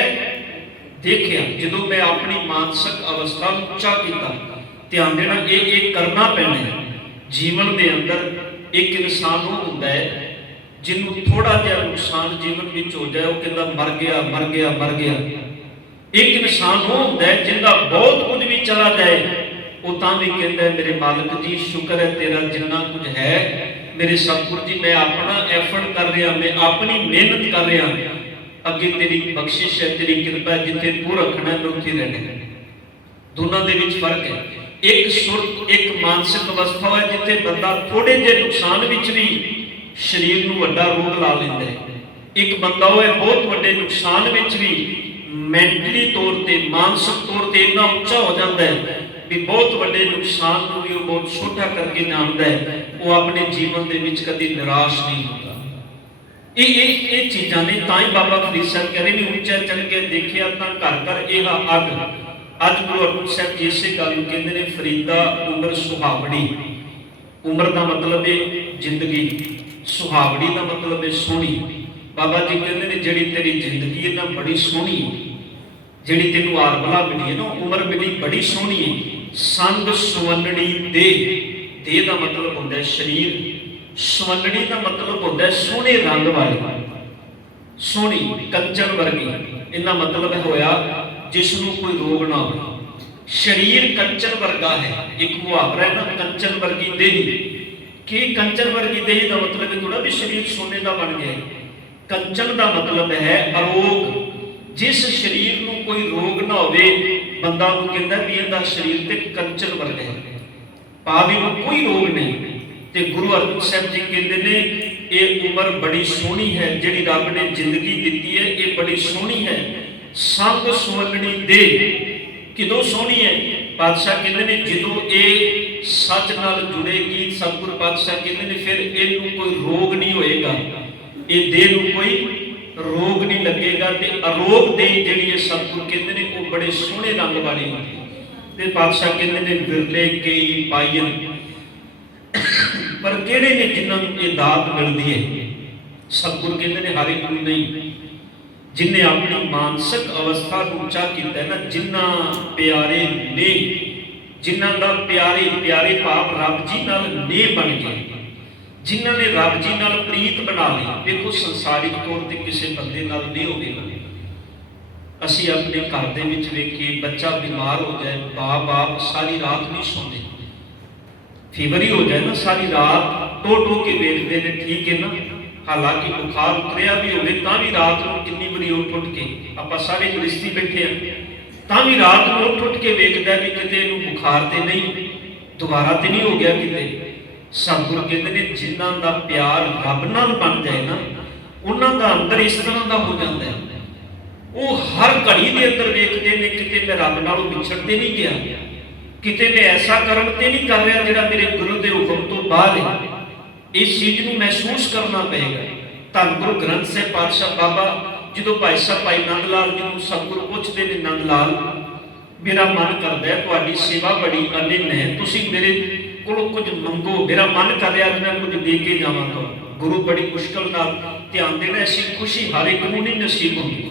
ਦੇਖਿਆ, ਜਦੋਂ ਮੈਂ ਆਪਣੀ ਮਾਨਸਿਕ ਅਵਸਥਾ ਨੂੰ ਉੱਚਾ ਕੀਤਾ। ਧਿਆਨ ਦੇਣਾ, ਇਹ ਕਰਨਾ ਪੈਣਾ ਹੈ ਜੀਵਨ ਦੇ ਅੰਦਰ। ਇੱਕ ਇਨਸਾਨ ਉਹ ਹੁੰਦਾ ਹੈ ਜਿਹਨੂੰ ਥੋੜਾ ਜਿਹਾ ਨੁਕਸਾਨ ਜੀਵਨ ਵਿੱਚ ਹੋ ਜਾਏ, ਉਹ ਕਹਿੰਦਾ ਮਰ ਗਿਆ ਮਰ ਗਿਆ ਮਰ ਗਿਆ। ਇੱਕ ਇਨਸਾਨ ਉਹ ਹੁੰਦਾ ਹੈ ਜਿਹਦਾ ਬਹੁਤ ਕੁਝ ਵੀ ਚਲਾ ਜਾਏ, ਉਹ ਤਾਂ ਵੀ ਕਹਿੰਦਾ ਮੇਰੇ ਮਾਲਕ ਜੀ ਸ਼ੁਕਰ ਹੈ ਤੇਰਾ ਜਿੰਨਾ ਕੁਝ ਹੈ, ਮੇਰੇ ਸਤਿਗੁਰ ਜੀ ਮੈਂ ਆਪਣਾ ਐਫਰਟ ਕਰ ਰਿਹਾ, ਮੈਂ ਆਪਣੀ ਮਿਹਨਤ ਕਰ ਰਿਹਾ, ਅੱਗੇ ਤੇਰੀ ਬਖਸ਼ਿਸ਼ ਹੈ, ਤੇਰੀ ਕਿਰਪਾ, ਜਿੱਥੇ ਤੂੰ ਰੱਖਣਾ ਮੈਂ ਉੱਥੇ ਰਹਿਣਾ। ਦੋਨਾਂ ਦੇ ਵਿੱਚ ਫਰਕ ਹੈ। ਇੱਕ ਸੁਰਤ, ਇੱਕ ਮਾਨਸਿਕ ਅਵਸਥਾ ਹੈ ਜਿੱਥੇ ਬੰਦਾ ਥੋੜੇ ਜਿਹੇ ਨੁਕਸਾਨ ਵਿੱਚ ਵੀ ਸਰੀਰ ਨੂੰ ਵੱਡਾ ਰੋਗ ਲਾ ਲੈਂਦਾ ਹੈ। ਇੱਕ ਬੰਦਾ ਉਹ ਹੈ ਬਹੁਤ ਵੱਡੇ ਨੁਕਸਾਨ ਵਿੱਚ ਵੀ ਮੈਂਟਲੀ ਤੌਰ ਤੇ, ਮਾਨਸਿਕ ਤੌਰ ਤੇ ਇੰਨਾ ਉੱਚਾ ਹੋ ਜਾਂਦਾ ਹੈ ਵੀ ਬਹੁਤ ਵੱਡੇ ਨੁਕਸਾਨ ਨੂੰ ਵੀ ਉਹ ਬਹੁਤ ਛੋਟਾ ਕਰਕੇ ਜਾਣਦਾ ਹੈ। ਉਹ ਆਪਣੇ ਜੀਵਨ ਦੇ ਵਿੱਚ ਕਦੇ ਨਿਰਾਸ਼ ਨਹੀਂ ਹੁੰਦਾ। ਇਹ ਚੀਜ਼ਾਂ ਨੇ। ਤਾਂ ਹੀ ਬਾਬਾ ਫਰੀਦ ਸਾਹਿਬ ਕਹਿੰਦੇ ਨੇ ਉੱਚਾ ਚੜ ਕੇ ਦੇਖਿਆ ਤਾਂ ਘਰ ਘਰ ਇਹ ਅੱਗ। ਅੱਜ ਗੁਰੂ ਅਰਜਨ ਸਾਹਿਬ ਜੀ ਇਸੇ ਗੱਲ ਨੂੰ ਕਹਿੰਦੇ ਨੇ ਫਰੀਦਾ ਉਮਰ ਸੁਹਾਵੜੀ। ਉਮਰ ਦਾ ਮਤਲਬ ਹੈ ਜ਼ਿੰਦਗੀ, ਸੁਹਾਵੜੀ ਦਾ ਮਤਲਬ ਹੈ ਸੋਹਣੀ। ਬਾਬਾ ਜੀ ਕਹਿੰਦੇ ਨੇ ਜਿਹੜੀ ਤੇਰੀ ਜ਼ਿੰਦਗੀ ਹੈ ਨਾ ਬੜੀ ਸੋਹਣੀ ਹੈ, ਜਿਹੜੀ ਤੈਨੂੰ ਆਰਬਲਾ ਮਿਲੀ ਹੈ ਨਾ, ਉਮਰ ਮਿਲੀ ਬੜੀ ਸੋਹਣੀ ਹੈ। ਸੰਗ ਸੁਵੰਨੜੀ ਦੇ ਦਾ ਮਤਲਬ ਹੁੰਦਾ ਹੈ ਸਰੀਰ, ਸੁਵੰਨੜੀ ਦਾ ਮਤਲਬ ਹੁੰਦਾ ਹੈ ਸੋਹਣੇ ਰੰਗ ਵਾਲੀ, ਸੋਹਣੀ ਕੰਚਨ ਵਰਗੀ। ਇਹਦਾ ਮਤਲਬ ਹੋਇਆ ਜਿਸ ਨੂੰ ਕੋਈ ਰੋਗ ਨਾ ਹੋਵੇ। ਸਰੀਰ ਕੰਚਨ ਵਰਗਾ ਹੈ। ਇੱਕ ਮੁਹਾਵਰਾ ਹੈ ਨਾ, ਕੰਚਨ ਵਰਗੀ ਦੇਹੀ। ਕੀ ਕੰਚਨ ਵਰਗੀ ਦੇਹੀ ਦਾ ਮਤਲਬ ਇਹ ਥੋੜਾ ਵੀ ਸਰੀਰ ਸੋਨੇ ਦਾ ਬਣ ਗਿਆ। ਕੰਚਨ ਦਾ ਮਤਲਬ ਹੈ ਅਰੋਗ। ਜਿਸ ਸਰੀਰ ਨੂੰ ਕੋਈ ਰੋਗ ਨਾ ਹੋਵੇ, ਬੰਦਾ ਉਹ ਕਹਿੰਦਾ ਵੀ ਇਹਦਾ ਸਰੀਰ ਤੇ ਕੰਚਨ ਵਰਗਾ ਹੈ, ਭਾਵੇਂ ਨੂੰ ਕੋਈ ਰੋਗ ਨਹੀਂ। ਤੇ ਗੁਰੂ ਅਰਜਨ ਸਾਹਿਬ ਜੀ ਕਹਿੰਦੇ ਨੇ ਇਹ ਉਮਰ ਬੜੀ ਸੋਹਣੀ ਹੈ ਜਿਹੜੀ ਰੱਬ ਨੇ ਜ਼ਿੰਦਗੀ ਦਿੱਤੀ ਹੈ, ਇਹ ਬੜੀ ਸੋਹਣੀ ਹੈ। ਸੰਗ ਸੁਵੰਨੜੀ ਦੇ ਕਿਦੋਂ ਸੋਹਣੀ ਹੈ? ਪਾਤਸ਼ਾਹ ਕਹਿੰਦੇ ਨੇ ਜਦੋਂ ਇਹ ਸੱਚ ਨਾਲ ਜੁੜੇਗੀ, ਸਤਿਗੁਰ ਪਾਤਸ਼ਾਹ ਕਹਿੰਦੇ ਨੇ ਫਿਰ ਇਹਨੂੰ ਕੋਈ ਰੋਗ ਨਹੀਂ ਹੋਏਗਾ, ਇਹ ਦੇਹ ਨੂੰ ਕੋਈ ਰੋਗ ਨਹੀਂ ਲੱਗੇਗਾ। ਤੇ ਅਰੋਗ ਦੇਹ ਜਿਹੜੀ ਹੈ ਸਤਿਗੁਰ ਕਹਿੰਦੇ ਨੇ ਉਹ ਬੜੇ ਸੋਹਣੇ ਰੰਗ ਵਾਲੀ ਹੁੰਦੀ ਹੈ। ਤੇ ਪਾਤਸ਼ਾਹ ਕਹਿੰਦੇ ਨੇ ਵਿਰਲੇ ਕਈ ਪਾਈਨ, ਪਰ ਕਿਹੜੇ ਨੇ ਜਿਨ੍ਹਾਂ ਨੂੰ ਇਹ ਦਾਤ ਮਿਲਦੀ ਹੈ? ਸਤਿਗੁਰ ਕਹਿੰਦੇ ਨੇ ਹਰ ਇੱਕ ਨੂੰ ਨਹੀਂ। ਜਿਨ੍ਹਾਂ ਆਪਣੀ ਮਾਨਸਿਕ ਅਵਸਥਾ ਨੂੰ ਉੱਚਾ ਕੀਤਾ ਹੈ ਨਾ, ਜਿਨ੍ਹਾਂ ਪਿਆਰੇ ਨੇ, ਜਿਨ੍ਹਾਂ ਦਾ ਪਿਆਰੇ ਭਾਵ ਰੱਬ ਜੀ ਨਾਲ ਨੇ ਬਣ ਗਏ, ਜਿਨ੍ਹਾਂ ਨੇ ਰੱਬ ਜੀ ਨਾਲ ਪ੍ਰੀਤ ਬਣਾ ਲਈ। ਦੇਖੋ ਸੰਸਾਰਿਕ ਤੌਰ ਤੇ ਕਿਸੇ ਬੰਦੇ ਨਾਲ ਨਹੀਂ ਹੋਵੇਗਾ। ਅਸੀਂ ਆਪਣੇ ਘਰ ਦੇ ਵਿੱਚ ਵੇਖੀਏ, ਬੱਚਾ ਬਿਮਾਰ ਹੋ ਜਾਏ, ਬਾਪ ਸਾਰੀ ਰਾਤ ਨਹੀਂ ਸੌਂਦੇ, ਫੀਵਰ ਹੀ ਹੋ ਜਾਏ ਨਾ, ਸਾਰੀ ਰਾਤ ਟੋ ਕੇ ਵੇਖਦੇ ਨੇ, ਠੀਕ ਹੈ ਨਾ। ਹਾਲਾਂਕਿ ਬੁਖਾਰ ਉਤਰਿਆ ਵੀ ਹੋਵੇ ਤਾਂ ਵੀ ਰਾਤ ਨੂੰ ਕਿੰਨੀ ਵਾਰੀ ਉੱਠ ਕੇ, ਆਪਾਂ ਸਾਰੇ ਗ੍ਰਸਤੀ ਬੈਠੇ ਆ, ਤਾਂ ਵੀ ਰਾਤ ਨੂੰ ਉੱਠ ਕੇ ਵੇਖਦਾ ਵੀ ਕਿਤੇ ਇਹਨੂੰ ਬੁਖਾਰ ਤੇ ਨਹੀਂ, ਦੁਬਾਰਾ ਤੇ ਨਹੀਂ ਹੋ ਗਿਆ ਕਿਤੇ। ਸਤਿਗੁਰ ਕਹਿੰਦੇ ਨੇ ਜਿਨ੍ਹਾਂ ਦਾ ਪਿਆਰ ਰੱਬ ਨਾਲ ਬਣ ਜਾਏ ਨਾ, ਉਹਨਾਂ ਦਾ ਅੰਦਰ ਇਸ ਤਰ੍ਹਾਂ ਦਾ ਹੋ ਜਾਂਦਾ ਹੈ, ਉਹ ਹਰ ਘੜੀ ਦੇ ਅੰਦਰ ਵੇਖਦੇ ਨੇ ਕਿਤੇ ਮੈਂ ਰੱਬ ਨਾਲੋਂ ਵਿਛੜਦੇ ਨਹੀਂ ਗਿਆ, ਕਿਤੇ ਮੈਂ ਐਸਾ ਕਰਮ ਤੇ ਨਹੀਂ ਕਰ ਰਿਹਾ ਜਿਹੜਾ ਮੇਰੇ ਗੁਰੂ ਦੇ ਹੁਕਮ ਤੋਂ ਬਾਹਰ ਹੈ। ਇਸ ਚੀਜ਼ ਨੂੰ ਮਹਿਸੂਸ ਕਰਨਾ ਪਏਗਾ। ਧੰਨ ਗੁਰੂ ਗ੍ਰੰਥ ਸਾਹਿਬ ਪਾਤਸ਼ਾਹ ਬਾਬਾ ਜਦੋਂ ਭਾਈ ਸਾਹਿਬ ਭਾਈ ਨੰਦ ਲਾਲ ਜੀ ਨੂੰ ਸਤਿਗੁਰੂ ਪੁੱਛਦੇ ਨੇ, ਨੰਦ ਲਾਲ ਮੇਰਾ ਮਨ ਕਰਦਾ ਹੈ ਤੁਹਾਡੀ ਸੇਵਾ ਬੜੀ ਅਨਿਨ ਹੈ, ਤੁਸੀਂ ਮੇਰੇ ਕੋਲੋਂ ਕੁਝ ਮੰਗੋ, ਮੇਰਾ ਮਨ ਕਰ ਰਿਹਾ ਮੈਂ ਕੁਝ ਦੇ ਕੇ ਜਾਵਾਂ। ਤਾਂ ਗੁਰੂ ਬੜੀ ਮੁਸ਼ਕਲ ਨਾਲ ਧਿਆਨ ਦੇਣਾ, ਐਸੀ ਖੁਸ਼ੀ ਹਰ ਇੱਕ ਨੂੰ ਨਹੀਂ ਨਸੀਬ ਹੁੰਦੀ।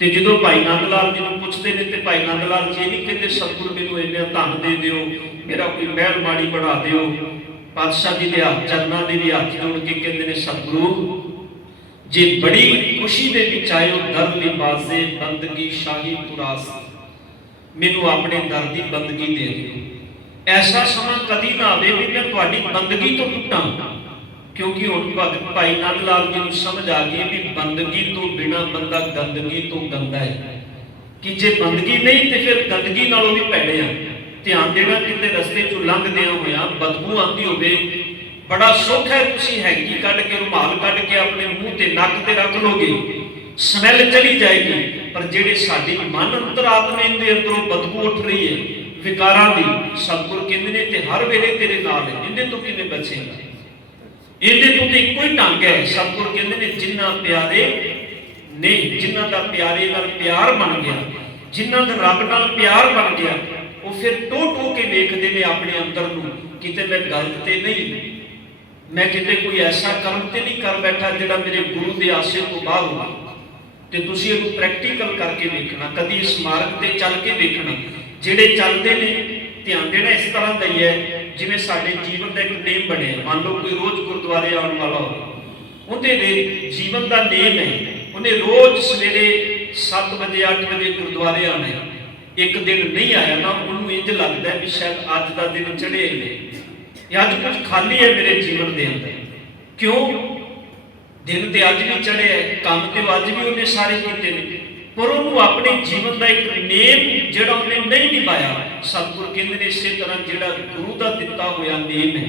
ਤੇ ਜਦੋਂ ਭਾਈ ਨੰਦ ਲਾਲ ਜੀ ਨੂੰ ਪੁੱਛਦੇ ਨੇ ਤੇ ਭਾਈ ਨੰਦ ਲਾਲ ਜੀ ਨਹੀਂ ਕਹਿੰਦੇ ਸਤਿਗੁਰੂ ਮੈਨੂੰ ਇੰਨਾ ਧਨ ਦੇ ਦਿਓ, ਮੇਰਾ ਕੋਈ ਮਹਿਲ ਮਾੜੀ ਬਣਾ ਦਿਓ। ਪਾਤਸ਼ਾਹ ਜੀ ਦੇ ਹੱਥ ਚਰਨਾਂ ਦੇ ਵੀ ਹੱਥ ਜੋੜ ਕੇ ਕਹਿੰਦੇ ਨੇ ਸਤਿਗੁਰੂ ਜੇ ਬੜੀ ਖੁਸ਼ੀ ਦੇ ਵਿੱਚ ਆਇਓ ਦਰ ਲਿਬਾਜ਼ੇ ਬੰਦਗੀ ਸ਼ਾਹੀ ਪੁਰਾਸ, ਮੈਨੂੰ ਆਪਣੇ ਦਰ ਦੀ ਬੰਦਗੀ ਦੇ ਦਿਓ। ਐਸਾ ਸਮਾਂ ਕਦੀ ਨਾ ਆਵੇ ਵੀ ਮੈਂ ਤੁਹਾਡੀ ਬੰਦਗੀ ਤੋਂ ਟੁੱਟਾਂ, ਕਿਉਂਕਿ ਹੁਣ ਭਗਤ ਭਾਈ ਨੰਦ ਲਾਲ ਜੀ ਨੂੰ ਸਮਝ ਆ ਗਈ ਵੀ ਬੰਦਗੀ ਤੋਂ ਬਿਨਾ ਬੰਦਾ ਗੰਦਗੀ ਤੋਂ ਗੰਦਾ ਹੈ, ਕਿ ਜੇ ਬੰਦਗੀ ਨਹੀਂ ਤੇ ਫਿਰ ਗੰਦਗੀ ਨਾਲੋਂ ਵੀ ਭੈੜੇ ਆ। ਧਿਆਨ ਦੇਣਾ, ਕਿਤੇ ਰਸਤੇ ਚੋਂ ਲੰਘਦਿਆਂ ਹੋਇਆਂ ਬਦਬੂ ਆਉਂਦੀ ਹੋਵੇ, ਬੜਾ ਸੁੱਖ ਹੈ ਤੁਸੀਂ ਹੈਂਕੀ ਕੱਢ ਕੇ ਰੁਮਾਲ ਕੱਢ ਕੇ ਆਪਣੇ ਮੂੰਹ ਤੇ ਨੱਕ ਤੇ ਰੱਖ ਲੋਗੇ, ਸਮੈਲ ਚਲੀ ਜਾਏਗੀ। ਪਰ ਜਿਹੜੇ ਸਾਡੀ ਮਨ ਅੰਤਰਾਤਮੇ ਦੇ ਅੰਦਰੋਂ ਬਦਬੂ ਉੱਠ ਰਹੀ ਹੈ ਵਿਕਾਰਾਂ ਦੀ, ਸਤਿਗੁਰ ਕਹਿੰਦੇ ਨੇ ਤੇ ਹਰ ਵੇਲੇ ਤੇਰੇ ਨਾਲ ਹੈ, ਇਹਦੇ ਤੋਂ ਕਿਵੇਂ ਬਚੇਗਾ? ਇਹਦੇ ਤੋਂ ਤੇ ਇੱਕੋ ਹੀ ਢੰਗ ਹੈ। ਸਤਿਗੁਰ ਕਹਿੰਦੇ ਨੇ ਜਿਨ੍ਹਾਂ ਪਿਆਰੇ ਨੇ, ਜਿਨ੍ਹਾਂ ਦਾ ਪਿਆਰੇ ਨਾਲ ਪਿਆਰ ਬਣ ਗਿਆ, ਜਿਨ੍ਹਾਂ ਦਾ ਰੱਬ ਨਾਲ ਪਿਆਰ ਬਣ ਗਿਆ, ਉਹ ਫਿਰ ਟੋ ਕੇ ਵੇਖਦੇ ਨੇ ਆਪਣੇ ਅੰਦਰ ਨੂੰ, ਕਿਤੇ ਮੈਂ ਗਲਤ ਤੇ ਨਹੀਂ, ਮੈਂ ਕਿਤੇ ਕੋਈ ਐਸਾ ਕਰਮ ਤੇ ਨਹੀਂ ਕਰ ਬੈਠਾ ਜਿਹੜਾ ਮੇਰੇ ਗੁਰੂ ਦੇ ਆਸੇ ਤੋਂ ਬਾਹਰ ਹੋਵੇ। ਤੇ ਤੁਸੀਂ ਇਹਨੂੰ ਪ੍ਰੈਕਟੀਕਲ ਕਰਕੇ ਵੇਖਣਾ, ਕਦੀ ਇਸ ਮਾਰਗ ਤੇ ਚੱਲ ਕੇ ਵੇਖਣਾ। ਜਿਹੜੇ ਚੱਲਦੇ ਨੇ, ਧਿਆਨ ਦੇਣਾ, ਇਸ ਤਰ੍ਹਾਂ ਦਾ ਹੀ ਹੈ ਜਿਵੇਂ ਸਾਡੇ ਜੀਵਨ ਦਾ ਇੱਕ ਨੇਮ ਬਣਿਆ। ਮੰਨ ਲਓ ਕੋਈ ਰੋਜ਼ ਗੁਰਦੁਆਰੇ ਆਉਣ ਵਾਲਾ ਹੋਵੇ, ਉਹਦੇ ਜੀਵਨ ਦਾ ਨੇਮ ਹੈ, ਉਹਨੇ ਰੋਜ਼ ਸਵੇਰੇ 7 ਵਜੇ 8 ਵਜੇ ਗੁਰਦੁਆਰੇ ਆਉਣਾ ਹੈ। ਇੱਕ ਦਿਨ ਨਹੀਂ ਆਇਆ ਨਾ, ਉਹਨੂੰ ਇੰਜ ਲੱਗਦਾ ਵੀ ਸ਼ਾਇਦ ਅੱਜ ਦਾ ਦਿਨ ਚੜ੍ਹੇ ਨੇ, ਅੱਜ ਕੁਝ ਖਾਲੀ ਹੈ ਮੇਰੇ ਜੀਵਨ ਦੇ ਅੰਦਰ। ਕਿਉਂ? ਦਿਨ ਤੇ ਅੱਜ ਵੀ ਚੜ੍ਹੇ ਹੈ, ਕੰਮ ਤੇ ਅੱਜ ਵੀ ਉਹਨੇ ਸਾਰੇ ਕੀਤੇ ਨੇ, ਪਰ ਉਹਨੂੰ ਆਪਣੇ ਜੀਵਨ ਦਾ ਇੱਕ ਨੇਮ ਜਿਹੜਾ ਉਹਨੇ ਨਹੀਂ ਨਿਭਾਇਆ। ਸਤਿਗੁਰ ਕਹਿੰਦੇ ਨੇ ਇਸੇ ਤਰ੍ਹਾਂ ਜਿਹੜਾ ਗੁਰੂ ਦਾ ਦਿੱਤਾ ਹੋਇਆ ਨੇਮ ਹੈ,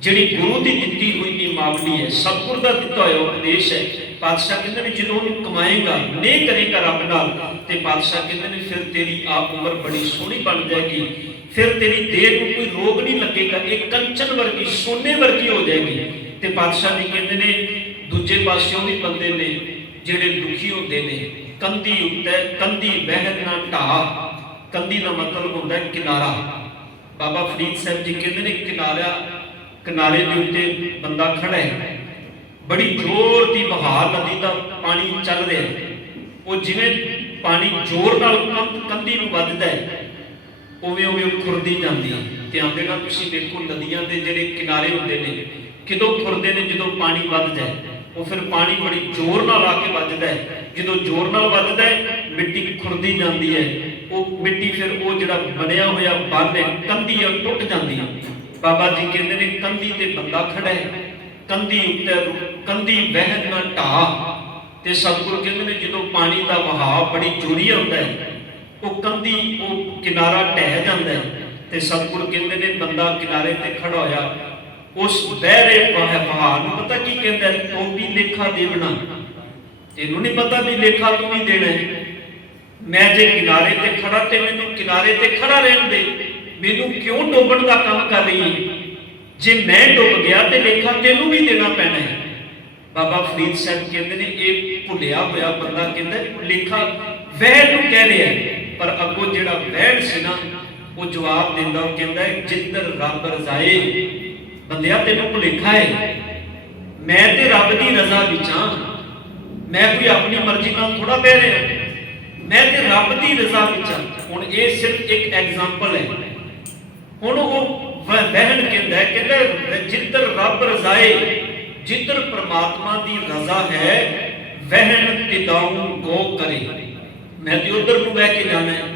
ਜਿਹੜੀ ਗੁਰੂ ਦੀ ਦਿੱਤੀ ਹੋਈ ਨਿਯਮਾਵਲੀ ਹੈ, ਸਤਿਗੁਰ ਦਾ ਦਿੱਤਾ ਹੋਇਆ ਉਪਦੇਸ਼ ਹੈ, ਪਾਤਸ਼ਾਹ ਕਹਿੰਦੇ ਨੇ ਜਦੋਂ ਉਹਨੂੰ ਕਮਾਏਗਾ, ਨਹੀਂ ਕਰੇਗਾ ਰੱਬ ਨਾਲ, ਤੇ ਪਾਤਸ਼ਾਹ ਕਹਿੰਦੇ ਨੇ ਫਿਰ ਤੇਰੀ ਆਪ ਉਮਰ ਬੜੀ ਸੋਹਣੀ ਬਣ ਜਾਏਗੀ, ਫਿਰ ਤੇਰੀ ਦੇਹ ਨੂੰ ਕੋਈ ਰੋਗ ਨਹੀਂ ਲੱਗੇਗਾ, ਇਹ ਕੰਚਨ ਵਰਗੀ ਸੋਨੇ ਵਰਗੀ ਹੋ ਜਾਏਗੀ। ਤੇ ਪਾਤਸ਼ਾਹ ਜੀ ਕਹਿੰਦੇ ਨੇ ਦੂਜੇ ਪਾਸਿਓਂ ਵੀ ਬੰਦੇ ਨੇ ਜਿਹੜੇ ਦੁਖੀ ਹੁੰਦੇ ਨੇ, ਕੰਧੀ ਉੱਤੇ ਕੰਧੀ ਬਹਿਣ ਨਾ ਢਾਹ, ਕੰਧੀ ਦਾ ਮਤਲਬ ਹੁੰਦਾ ਹੈ ਕਿਨਾਰਾ। ਬਾਬਾ ਫਰੀਦ ਸਾਹਿਬ ਜੀ ਕਹਿੰਦੇ ਨੇ ਕਿਨਾਰੇ ਦੇ ਉੱਤੇ ਬੰਦਾ ਖੜਾ ਹੈ, ਬੜੀ ਜ਼ੋਰ ਦੀ ਬਹਾਰ ਨਦੀ ਦਾ ਪਾਣੀ ਚੱਲ ਰਿਹਾ ਹੈ, ਉਹ ਜਿਵੇਂ ਪਾਣੀ ਜ਼ੋਰ ਨਾਲ ਕੰਧੀ ਨੂੰ ਵੱਜਦਾ ਹੈ ਉਵੇਂ ਉਵੇਂ ਖੁਰਦੀ ਜਾਂਦੀ ਹੈ। ਧਿਆਨ ਦੇਣਾ, ਤੁਸੀਂ ਦੇਖੋ ਨਦੀਆਂ ਦੇ ਜਿਹੜੇ ਕਿਨਾਰੇ ਹੁੰਦੇ ਨੇ ਕਿਦੋਂ ਖੁਰਦੇ ਨੇ, ਜਦੋਂ ਪਾਣੀ ਵੱਧ ਜਾਏ, ਉਹ ਫਿਰ ਪਾਣੀ ਬੜੀ ਜ਼ੋਰ ਨਾਲ ਆ ਕੇ ਵੱਜਦਾ ਹੈ, ਜਦੋਂ ਜ਼ੋਰ ਨਾਲ ਵੱਜਦਾ ਹੈ ਮਿੱਟੀ ਖੁਰਦੀ ਜਾਂਦੀ ਹੈ, ਉਹ ਮਿੱਟੀ ਫਿਰ ਉਹ ਜਿਹੜਾ ਬਣਿਆ ਹੋਇਆ ਬੰਨ ਹੈ, ਕੰਧੀ ਹੈ, ਟੁੱਟ ਜਾਂਦੀ ਹੈ। ਬਾਬਾ ਜੀ ਕਹਿੰਦੇ ਨੇ ਕੰਧੀ ਤੇ ਬੰਦਾ ਖੜਾ ਹੈ, ਕੰਧੀ ਉੱਤੇ ਕੰਧੀ ਵਹਿਣ ਨਾ ਢਾਹ। ਤੇ ਸਤਿਗੁਰ ਕਹਿੰਦੇ ਨੇ ਜਦੋਂ ਪਾਣੀ ਦਾ ਵਹਾਅ ਬੜੀ ਜ਼ੋਰੀ ਹੁੰਦਾ ਹੈ, ਉਹ ਕੰਧੀ ਉਹ ਕਿਨਾਰਾ ਢਹਿ ਜਾਂਦਾ ਹੈ, ਤੇ ਸਤਿਗੁਰ ਕਹਿੰਦੇ ਨੇ ਬੰਦਾ ਕਿਨਾਰੇ ਤੇ ਖੜਾ ਹੋਇਆ, ਉਸ ਬਹਿਰੇ ਵਹਾਅ ਨੂੰ ਪਤਾ ਕੀ ਕਹਿੰਦਾ, ਟੋਪੀ ਲੇਖਾ ਦੇਵਣਾ, ਤੈਨੂੰ ਨਹੀਂ ਪਤਾ ਵੀ ਲੇਖਾ ਤੂੰ ਹੀ ਦੇਣਾ ਹੈ। ਮੈਂ ਜੇ ਕਿਨਾਰੇ ਤੇ ਖੜਾ ਤੇ ਮੈਨੂੰ ਕਿਨਾਰੇ ਤੇ ਖੜਾ ਰਹਿਣ ਦੇ, ਮੈਨੂੰ ਕਿਉਂ ਡੋਬਣ ਦਾ ਕੰਮ ਕਰ ਰਹੀ ਹੈ? ਜੇ ਮੈਂ ਡੁੱਬ ਗਿਆ ਤੇ ਲੇਖਾ ਤੈਨੂੰ ਵੀ ਦੇਣਾ ਪੈਣਾ ਹੈ। ਬਾਬਾ ਫਰੀਦ ਸਾਹਿਬ ਕਹਿੰਦੇ ਨੇ ਇਹ ਭੁੱਲਿਆ ਹੋਇਆ ਬੰਦਾ ਕਹਿੰਦਾ ਲੇਖਾ ਵਹਿਣ ਨੂੰ ਕਹਿ ਰਿਹਾ, ਪਰ ਅੱਗੋਂ ਜਿਹੜਾ ਵਹਿਣ ਸੀ ਨਾ ਉਹ ਜਵਾਬ ਦਿੰਦਾ, ਉਹ ਕਹਿੰਦਾ ਜਿੱਧਰ ਰੱਬ ਰਜ਼ਾਏ, ਬੰਦਿਆ ਤੈਨੂੰ ਭੁਲੇਖਾ ਹੈ, ਮੈਂ ਤੇ ਰੱਬ ਦੀ ਰਜ਼ਾ ਵਿੱਚ ਹਾਂ, ਮੈਂ ਕੋਈ ਆਪਣੀ ਮਰਜ਼ੀ ਨਾਲ ਥੋੜਾ ਬਹਿ ਰਿਹਾ, ਮੈਂ ਤੇ ਰੱਬ ਦੀ ਰਜ਼ਾ ਵਿੱਚ ਹਾਂ। ਹੁਣ ਇਹ ਸਿਰਫ ਇੱਕ ਐਗਜ਼ਾਮਪਲ ਹੈ। ਹੁਣ ਉਹ ਵਹਿਣ ਕਹਿੰਦਾ ਜਿੱਧਰ ਰੱਬ ਰਜ਼ਾਏ, ਜਿੱਧਰ ਪ੍ਰਮਾਤਮਾ ਦੀ ਰਜ਼ਾ ਹੈ, ਵਹਿਣ ਤਿਦਾਉ ਗੋ ਕਰੇ, ਮੈਂ ਤੇ ਉਧਰ ਨੂੰ ਬਹਿ ਕੇ ਜਾਣਾ ਹੈ।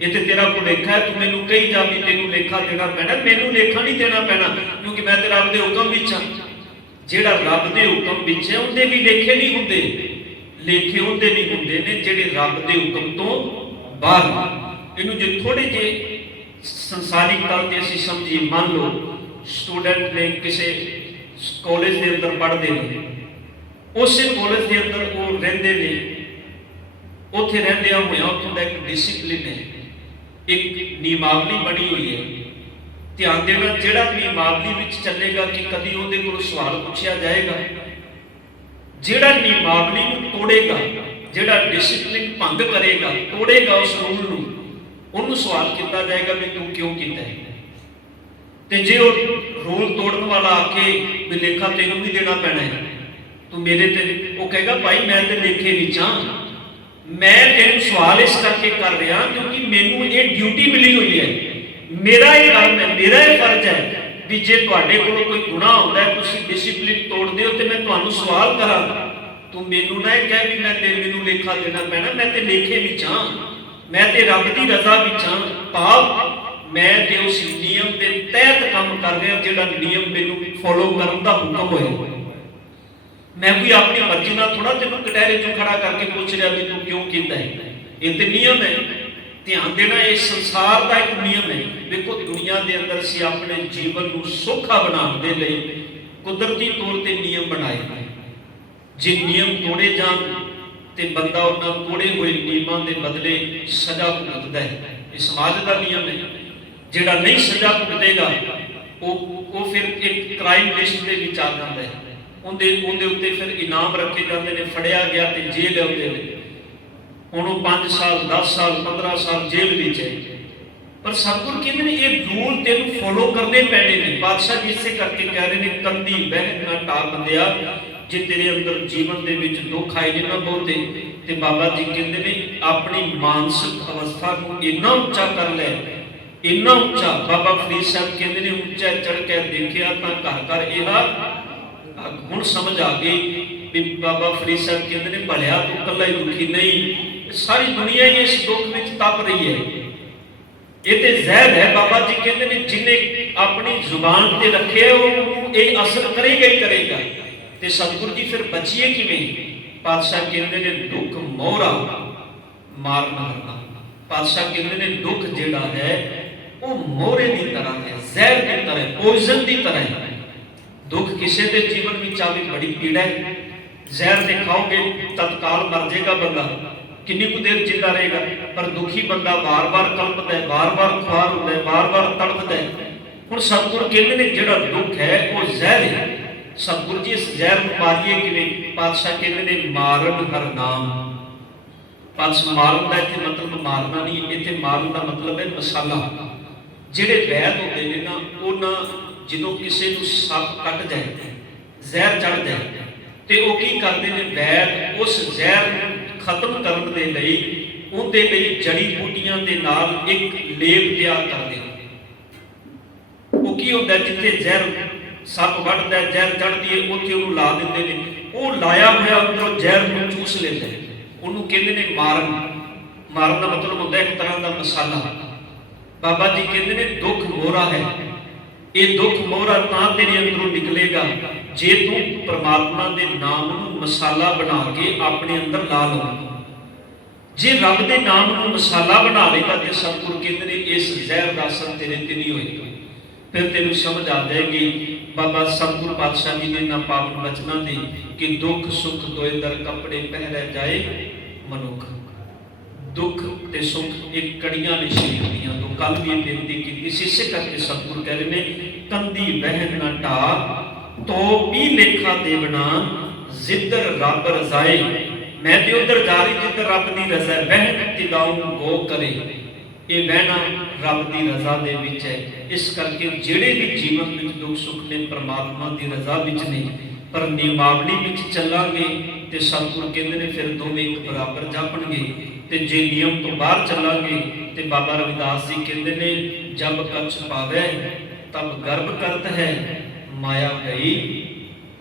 ਇਹ ਤੇ ਤੇਰਾ ਭੁਲੇਖਾ ਹੈ, ਤੂੰ ਮੈਨੂੰ ਕਹੀ ਜਾ ਵੀ ਤੈਨੂੰ ਲੇਖਾ ਦੇਣਾ ਪੈਣਾ, ਮੈਨੂੰ ਲੇਖਾ ਨਹੀਂ ਦੇਣਾ ਪੈਣਾ, ਕਿਉਂਕਿ ਮੈਂ ਤੇ ਰੱਬ ਦੇ ਹੁਕਮ ਵਿੱਚ ਹਾਂ। ਜਿਹੜਾ ਰੱਬ ਦੇ ਹੁਕਮ ਵਿੱਚ ਹੈ ਉਹਦੇ ਵੀ ਲੇਖੇ ਨਹੀਂ ਹੁੰਦੇ, ਲੇਖੇ ਉਹਦੇ ਨਹੀਂ ਹੁੰਦੇ ਨੇ ਜਿਹੜੇ ਰੱਬ ਦੇ ਹੁਕਮ ਤੋਂ ਬਾਹਰ। ਇਹਨੂੰ ਜੇ ਥੋੜੇ ਜਿਹੇ ਸੰਸਾਰਿਕ ਤੌਰ ਤੇ ਅਸੀਂ ਸਮਝੀਏ, ਮੰਨ ਲਓ ਸਟੂਡੈਂਟ ਨੇ ਕਿਸੇ ਕਾਲਜ ਦੇ ਅੰਦਰ ਪੜ੍ਹਦੇ ਨੇ, ਉਸੇ ਕਾਲਜ ਦੇ ਅੰਦਰ ਉਹ ਰਹਿੰਦੇ ਨੇ, ਉੱਥੇ ਰਹਿੰਦਿਆਂ ਹੋਇਆ ਉੱਥੋਂ ਦਾ ਇੱਕ ਡਿਸਿਪਲਿਨ ਹੈ, ਇੱਕ ਨਿਯਮਾਵਲੀ ਬਣੀ ਹੋਈ ਹੈ। ਧਿਆਨ ਦੇਣਾ, ਜਿਹੜਾ ਨਿਯਮਾਵਲੀ ਵਿੱਚ ਚੱਲੇਗਾ ਕਿ ਕਦੀ ਉਹਦੇ ਕੋਲ ਸਵਾਲ ਪੁੱਛਿਆ ਜਾਏਗਾ, ਜਿਹੜਾ ਨਿਯਮਾਵਲੀ ਨੂੰ ਤੋੜੇਗਾ, ਜਿਹੜਾ ਡਿਸਿਪਲਿਨ ਭੰਗ ਕਰੇਗਾ, ਤੋੜੇਗਾ ਉਸ ਰੂਲ ਨੂੰ, ਉਹਨੂੰ ਸਵਾਲ ਕੀਤਾ ਜਾਏਗਾ ਵੀ ਤੂੰ ਕਿਉਂ ਕੀਤਾ ਹੈ। ਤੇ ਜੇ ਉਹ ਰੂਲ ਤੋੜਨ ਵਾਲਾ ਆ ਕੇ ਵੀ ਲੇਖਾ ਤੈਨੂੰ ਵੀ ਦੇਣਾ ਪੈਣਾ ਹੈ, ਤੂੰ ਮੇਰੇ ਤੇ, ਉਹ ਕਹੇਗਾ ਭਾਈ ਮੈਂ ਤੇ ਲੇਖੇ ਵਿੱਚ ਹਾਂ, ਮੈਂ ਤੈਨੂੰ ਸਵਾਲ ਇਸ ਕਰਕੇ ਕਰ ਰਿਹਾ ਕਿਉਂਕਿ ਮੈਨੂੰ ਇਹ ਡਿਊਟੀ ਮਿਲੀ ਹੋਈ ਹੈ, ਮੇਰਾ ਇਹ ਕੰਮ ਹੈ, ਮੇਰਾ ਇਹ ਫਰਜ਼ ਹੈ ਵੀ ਜੇ ਤੁਹਾਡੇ ਕੋਲ ਕੋਈ ਗੁਨਾਹ ਹੁੰਦਾ ਹੈ, ਤੁਸੀਂ ਡਿਸਪਲਿਨ ਤੋੜਦੇ ਹੋ ਤੇ ਮੈਂ ਤੁਹਾਨੂੰ ਸਵਾਲ ਕਰਾਂ, ਤੂੰ ਮੈਨੂੰ ਨਾ ਇਹ ਕਹਿ ਵੀ ਮੈਨੂੰ ਲੇਖਾ ਦੇਣਾ ਪੈਣਾ, ਮੈਂ ਤੇ ਲੇਖੇ ਵਿੱਚ ਹਾਂ, ਮੈਂ ਤੇ ਰੱਬ ਦੀ ਰਜ਼ਾ ਵਿੱਚ ਹਾਂ, ਭਾਵ ਮੈਂ ਤੇ ਉਸ ਨਿਯਮ ਦੇ ਤਹਿਤ ਕੰਮ ਕਰ ਰਿਹਾ ਜਿਹੜਾ ਨਿਯਮ ਮੈਨੂੰ ਫੋਲੋ ਕਰਨ ਦਾ ਹੁਕਮ ਹੋਇਆ। ਮੈਂ ਕੋਈ ਆਪਣੀ ਮਰਜ਼ੀ ਨਾਲ ਥੋੜਾ ਤੈਨੂੰ ਕਟਹਿਰੇ ਚੋਂ ਖੜਾ ਕਰਕੇ ਪੁੱਛ ਰਿਹਾ ਵੀ ਤੂੰ ਕਿਉਂ ਕੀਤਾ ਹੈ, ਇਹ ਤੇ ਨਿਯਮ ਹੈ। ਧਿਆਨ ਦੇਣਾ, ਇਹ ਸੰਸਾਰ ਦਾ ਇੱਕ ਨਿਯਮ ਹੈ। ਦੇਖੋ ਦੁਨੀਆ ਦੇ ਅੰਦਰ ਅਸੀਂ ਆਪਣੇ ਜੀਵਨ ਨੂੰ ਸੌਖਾ ਬਣਾਉਣ ਦੇ ਲਈ ਕੁਦਰਤੀ ਤੌਰ ਤੇ ਨਿਯਮ ਬਣਾਏ ਨੇ। ਜੇ ਨਿਯਮ ਤੋੜੇ ਜਾਣ ਤੇ ਬੰਦਾ ਉਹਨਾਂ ਤੋੜੇ ਹੋਏ ਨਿਯਮਾਂ ਦੇ ਬਦਲੇ ਸਜ਼ਾ ਭੁਗਤਦਾ ਹੈ। ਇਹ ਸਮਾਜ ਦਾ ਨਿਯਮ ਹੈ। ਜਿਹੜਾ ਨਹੀਂ ਸਜ਼ਾ ਭੁਗਤੇਗਾ ਉਹ ਫਿਰ ਇੱਕ ਕ੍ਰਾਈਮ ਲਿਸਟ ਦੇ ਵਿੱਚ ਆ ਜਾਂਦਾ ਹੈ। ਉਹਦੇ ਉੱਤੇ ਫਿਰ ਇਨਾਮ ਰੱਖੇ ਜਾਂਦੇ ਨੇ, ਫੜਿਆ ਗਿਆ ਤੇ ਜੇਲ੍ਹ ਆਉਂਦੇ ਨੇ, ਹੁਣ ਉਹ 5 ਸਾਲ 10 ਸਾਲ 15 ਸਾਲ ਜੇਲ੍ਹ ਵਿੱਚ ਹੈ। ਪਰ ਸਤਿਗੁਰ ਕਹਿੰਦੇ ਨੇ ਇਹ ਰੂਲ ਤੈਨੂੰ ਫੋਲੋ ਕਰਨੇ ਪੈਣੇ ਨੇ। ਪਾਤਸ਼ਾਹ ਜੀ ਇਸੇ ਕਰਕੇ ਕਹਿ ਰਹੇ ਨੇ, ਕੰਦੀ ਬਹਿ ਨਾ ਟਾ ਬੰਦਿਆ, ਜੇ ਤੇਰੇ ਅੰਦਰ ਜੀਵਨ ਦੇ ਵਿੱਚ ਦੁੱਖ ਆਏ ਨੇ ਨਾ ਬਹੁਤੇ, ਤੇ ਬਾਬਾ ਜੀ ਕਹਿੰਦੇ ਨੇ ਆਪਣੀ ਮਾਨਸਿਕ ਅਵਸਥਾ ਨੂੰ ਇੰਨਾ ਉੱਚਾ ਕਰ ਲੈ, ਇੰਨਾ ਉੱਚਾ। ਬਾਬਾ ਫਰੀਦ ਸਾਹਿਬ ਕਹਿੰਦੇ ਨੇ ਉੱਚਾ ਚੜ ਕੇ ਦੇਖਿਆ ਤਾਂ ਘਰ ਘਰ ਇਹਦਾ, ਹੁਣ ਸਮਝ ਆ ਗਈ ਵੀ ਬਾਬਾ ਫਰੀਦ ਸਾਹਿਬ ਕਹਿੰਦੇ ਨੇ ਭਲਿਆ ਤੂੰ ਇਕੱਲਾ ਹੀ ਦੁਖੀ ਨਹੀਂ, ਸਾਰੀ ਦੁਨੀਆ ਹੀ ਇਸ ਦੁੱਖ ਵਿੱਚ ਤਪ ਰਹੀ ਹੈ, ਇਹ ਤੇ ਜ਼ਹਿਰ ਹੈ। ਬਾਬਾ ਜੀ ਕਹਿੰਦੇ ਨੇ ਜਿਹਨੇ ਆਪਣੀ ਜ਼ੁਬਾਨ ਤੇ ਰੱਖਿਆ ਉਹਨੂੰ ਇਹ ਅਸਰ ਕਰੇਗਾ ਹੀ ਕਰੇਗਾ। ਤੇ ਸਤਿਗੁਰੂ ਜੀ ਫਿਰ ਬਚੀਏ ਕਿਵੇਂ? ਪਾਤਸ਼ਾਹ ਕਹਿੰਦੇ ਨੇ ਦੁੱਖ ਮੋਹਰਾ ਮਾਰ ਨਾ ਕਰਨਾ। ਪਾਤਸ਼ਾਹ ਕਹਿੰਦੇ ਨੇ ਦੁੱਖ ਜਿਹੜਾ ਹੈ ਉਹ ਮੋਹਰੇ ਦੀ ਤਰ੍ਹਾਂ ਹੈ, ਜ਼ਹਿਰ ਦੀ ਤਰ੍ਹਾਂ, ਪੋਇਜ਼ਨ ਦੀ ਤਰ੍ਹਾਂ ਹੈ। ਦੁੱਖ ਕਿਸੇ ਦੇ ਜੀਵਨ ਵਿੱਚ ਆਵੇ ਬੜੀ ਪੀੜਾ ਹੈ। ਜ਼ਹਿਰ ਤੇ ਖਾਓਗੇ ਤਤਕਾਲ ਮਰ ਜਾਏਗਾ ਬੰਦਾ, ਕਿੰਨੀ ਕੁ ਦੇਰ ਜਿੰਦਾ ਰਹੇਗਾ। ਪਰ ਦੁਖੀ ਬੰਦਾ ਵਾਰ-ਵਾਰ ਕਲਪਦਾ ਹੈ, ਵਾਰ-ਵਾਰ ਖੁਆਰ ਹੁੰਦਾ ਹੈ, ਵਾਰ-ਵਾਰ ਤੜਫਦਾ ਹੈ। ਹੁਣ ਸਤਿਗੁਰ ਕਹਿੰਦੇ ਨੇ ਜਿਹੜਾ ਦੁੱਖ ਹੈ ਉਹ ਜ਼ਹਿਰ ਹੈ। ਸਤਿਗੁਰ ਜੀ ਇਸ ਜ਼ਹਿਰ ਨੂੰ ਮਾਰੀਏ ਕਿਵੇਂ? ਪਾਤਸ਼ਾਹ ਕਹਿੰਦੇ ਨੇ ਮਾਰਨ ਹਰ ਨਾਮ। ਪਾਤਸ਼ਾਹ ਮਾਰਨ ਦਾ ਇੱਥੇ ਮਤਲਬ ਮਾਰਨਾ ਨਹੀਂ, ਇੱਥੇ ਮਾਰਨ ਦਾ ਮਤਲਬ ਹੈ ਮਸਾਲਾ। ਜਿਹੜੇ ਵੈਦ ਹੁੰਦੇ ਨੇ ਨਾ, ਉਹਨਾਂ ਜਦੋਂ ਕਿਸੇ ਨੂੰ ਸੱਪ ਕੱਟ ਜਾਏ, ਜ਼ਹਿਰ ਚੜ ਜਾਏ, ਤੇ ਉਹ ਕੀ ਕਰਦੇ ਨੇ? ਵੈਦ ਉਸ ਜ਼ਹਿਰ ਨੂੰ ਖਤਮ ਕਰਨ ਦੇ ਲਈ ਉਹਦੇ ਲਈ ਜੜੀ ਬੂਟੀਆਂ ਦੇ ਨਾਲ ਇੱਕ ਲੇਪ ਤਿਆਰ ਕਰਦੇ ਨੇ। ਉਹ ਕੀ ਹੁੰਦਾ? ਜਿੱਥੇ ਜ਼ਹਿਰ ਸੱਪ ਵੱਢਦਾ, ਜ਼ਹਿਰ ਚੜਦੀ ਹੈ, ਉੱਥੇ ਉਹਨੂੰ ਲਾ ਦਿੰਦੇ ਨੇ। ਉਹ ਲਾਇਆ ਹੋਇਆ ਅੰਦਰੋਂ ਜ਼ਹਿਰ ਨੂੰ ਚੂਸ ਲੈਂਦਾ, ਉਹਨੂੰ ਕਹਿੰਦੇ ਨੇ ਮਾਰਨ। ਮਾਰਨ ਦਾ ਮਤਲਬ ਹੁੰਦਾ ਇੱਕ ਤਰ੍ਹਾਂ ਦਾ ਮਸਾਲਾ। ਬਾਬਾ ਜੀ ਕਹਿੰਦੇ ਨੇ ਦੁੱਖ ਮੋਹਰਾ ਹੈ। ਇਹ ਦੁੱਖ ਮੋਹਰਾ ਤਾਂ ਤੇਰੇ ਅੰਦਰੋਂ ਨਿਕਲੇਗਾ ਜੇ ਤੂੰ ਪ੍ਰਮਾਤਮਾ ਦੇ ਨਾਮ ਨੂੰ ਮਸਾਲਾ ਬਣਾ ਕੇ ਆਪਣੇ ਅੰਦਰ ਲਾ ਲਵੇਂ। ਜੇ ਰੱਬ ਦੇ ਨਾਮ ਨੂੰ ਮਸਾਲਾ ਬਣਾ ਲੇਗਾ ਤੇ ਸਤਿਗੁਰੂ ਕਹਿੰਦੇ ਨੇ ਇਸ ਜ਼ਹਿਰ ਦਾ ਅਸਰ ਤੇਰੇ ਤੇ ਨਹੀਂ ਹੋਏਗਾ। ਫਿਰ ਤੈਨੂੰ ਸਮਝ ਆ ਜਾਏਗੀ ਬਾਬਾ ਸਤਿਗੁਰ ਪਾਤਸ਼ਾਹ ਜੀ ਨੇ ਨਾ ਪਾਵਨ ਬਚਨਾਂ ਦੀ ਕਿ ਦੁੱਖ ਸੁੱਖ ਦੋਏ ਦਰ ਕੱਪੜੇ ਪਹਿਰੇ ਜਾਏ ਮਨੁੱਖ। ਦੁੱਖ ਤੇ ਸੁੱਖ ਇੱਕ ਕੜੀਆਂ ਨੇ ਸਰੀਰ ਦੀਆਂ। ਤੋਂ ਕੱਲ ਵੀ ਇਹ ਬੇਨਤੀ ਕੀਤੀ ਸੀ, ਇਸੇ ਕਰਕੇ ਸਤਿਗੁਰ ਕਹਿ ਰਹੇ ਨੇ ਕੰਦੀ ਬਹਿਨ ਨਾ ਢਾ ਤੋ ਵੀ ਲੇਖਾ ਦੇਵਣਾ ਜਿੱਧਰ ਰੱਬ ਰਜ਼ਾਏ। ਮੈਂ ਤੇ ਉਧਰ ਜਾ ਰਹੀ ਜਿੱਧਰ ਰੱਬ ਦੀ ਰਜ਼ਾ। ਬਹਿਨ ਤਿਦਾਉ ਗੋ ਕਰੇ, ਇਹ ਬਹਿਣਾ ਰੱਬ ਦੀ ਰਜ਼ਾ ਦੇ ਵਿੱਚ ਹੈ। ਇਸ ਕਰਕੇ ਜਿਹੜੇ ਵੀ ਜੀਵਨ ਵਿੱਚ ਦੁੱਖ ਸੁੱਖ ਨੇ ਪ੍ਰਮਾਤਮਾ ਦੀ ਰਜ਼ਾ ਵਿੱਚ ਨੇ, ਪਰ ਨਿਯਮਾਵਲੀ ਵਿੱਚ ਚੱਲਾਂਗੇ ਤੇ ਸਤਿਗੁਰ ਕਹਿੰਦੇ ਨੇ ਫਿਰ ਦੋਵੇਂ ਇੱਕ ਬਰਾਬਰ ਜਾਪਣਗੇ। ਤੇ ਜੇ ਨਿਯਮ ਤੋਂ ਬਾਹਰ ਚੱਲਾਂਗੇ ਤੇ ਬਾਬਾ ਰਵਿਦਾਸ ਜੀ ਕਹਿੰਦੇ ਨੇ ਜਬ ਕਛ ਪਾਵੇ ਤਬ ਗਰਭ ਕਰਤ ਹੈ, ਮਾਇਆ ਗਈ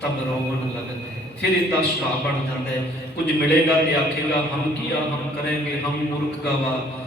ਤਬ ਰੋਵਣ ਲਗਤ ਹੈ। ਫਿਰ ਇਹਦਾ ਸੁਭਾਅ ਬਣ ਜਾਂਦਾ ਹੈ। ਕੁਝ ਮਿਲੇਗਾ ਤੇ ਆਖੇਗਾ ਹਮ ਕੀਆ ਹਮ ਕरेंगे, ਹਮ ਮੂਰਖ ਗਵਾ।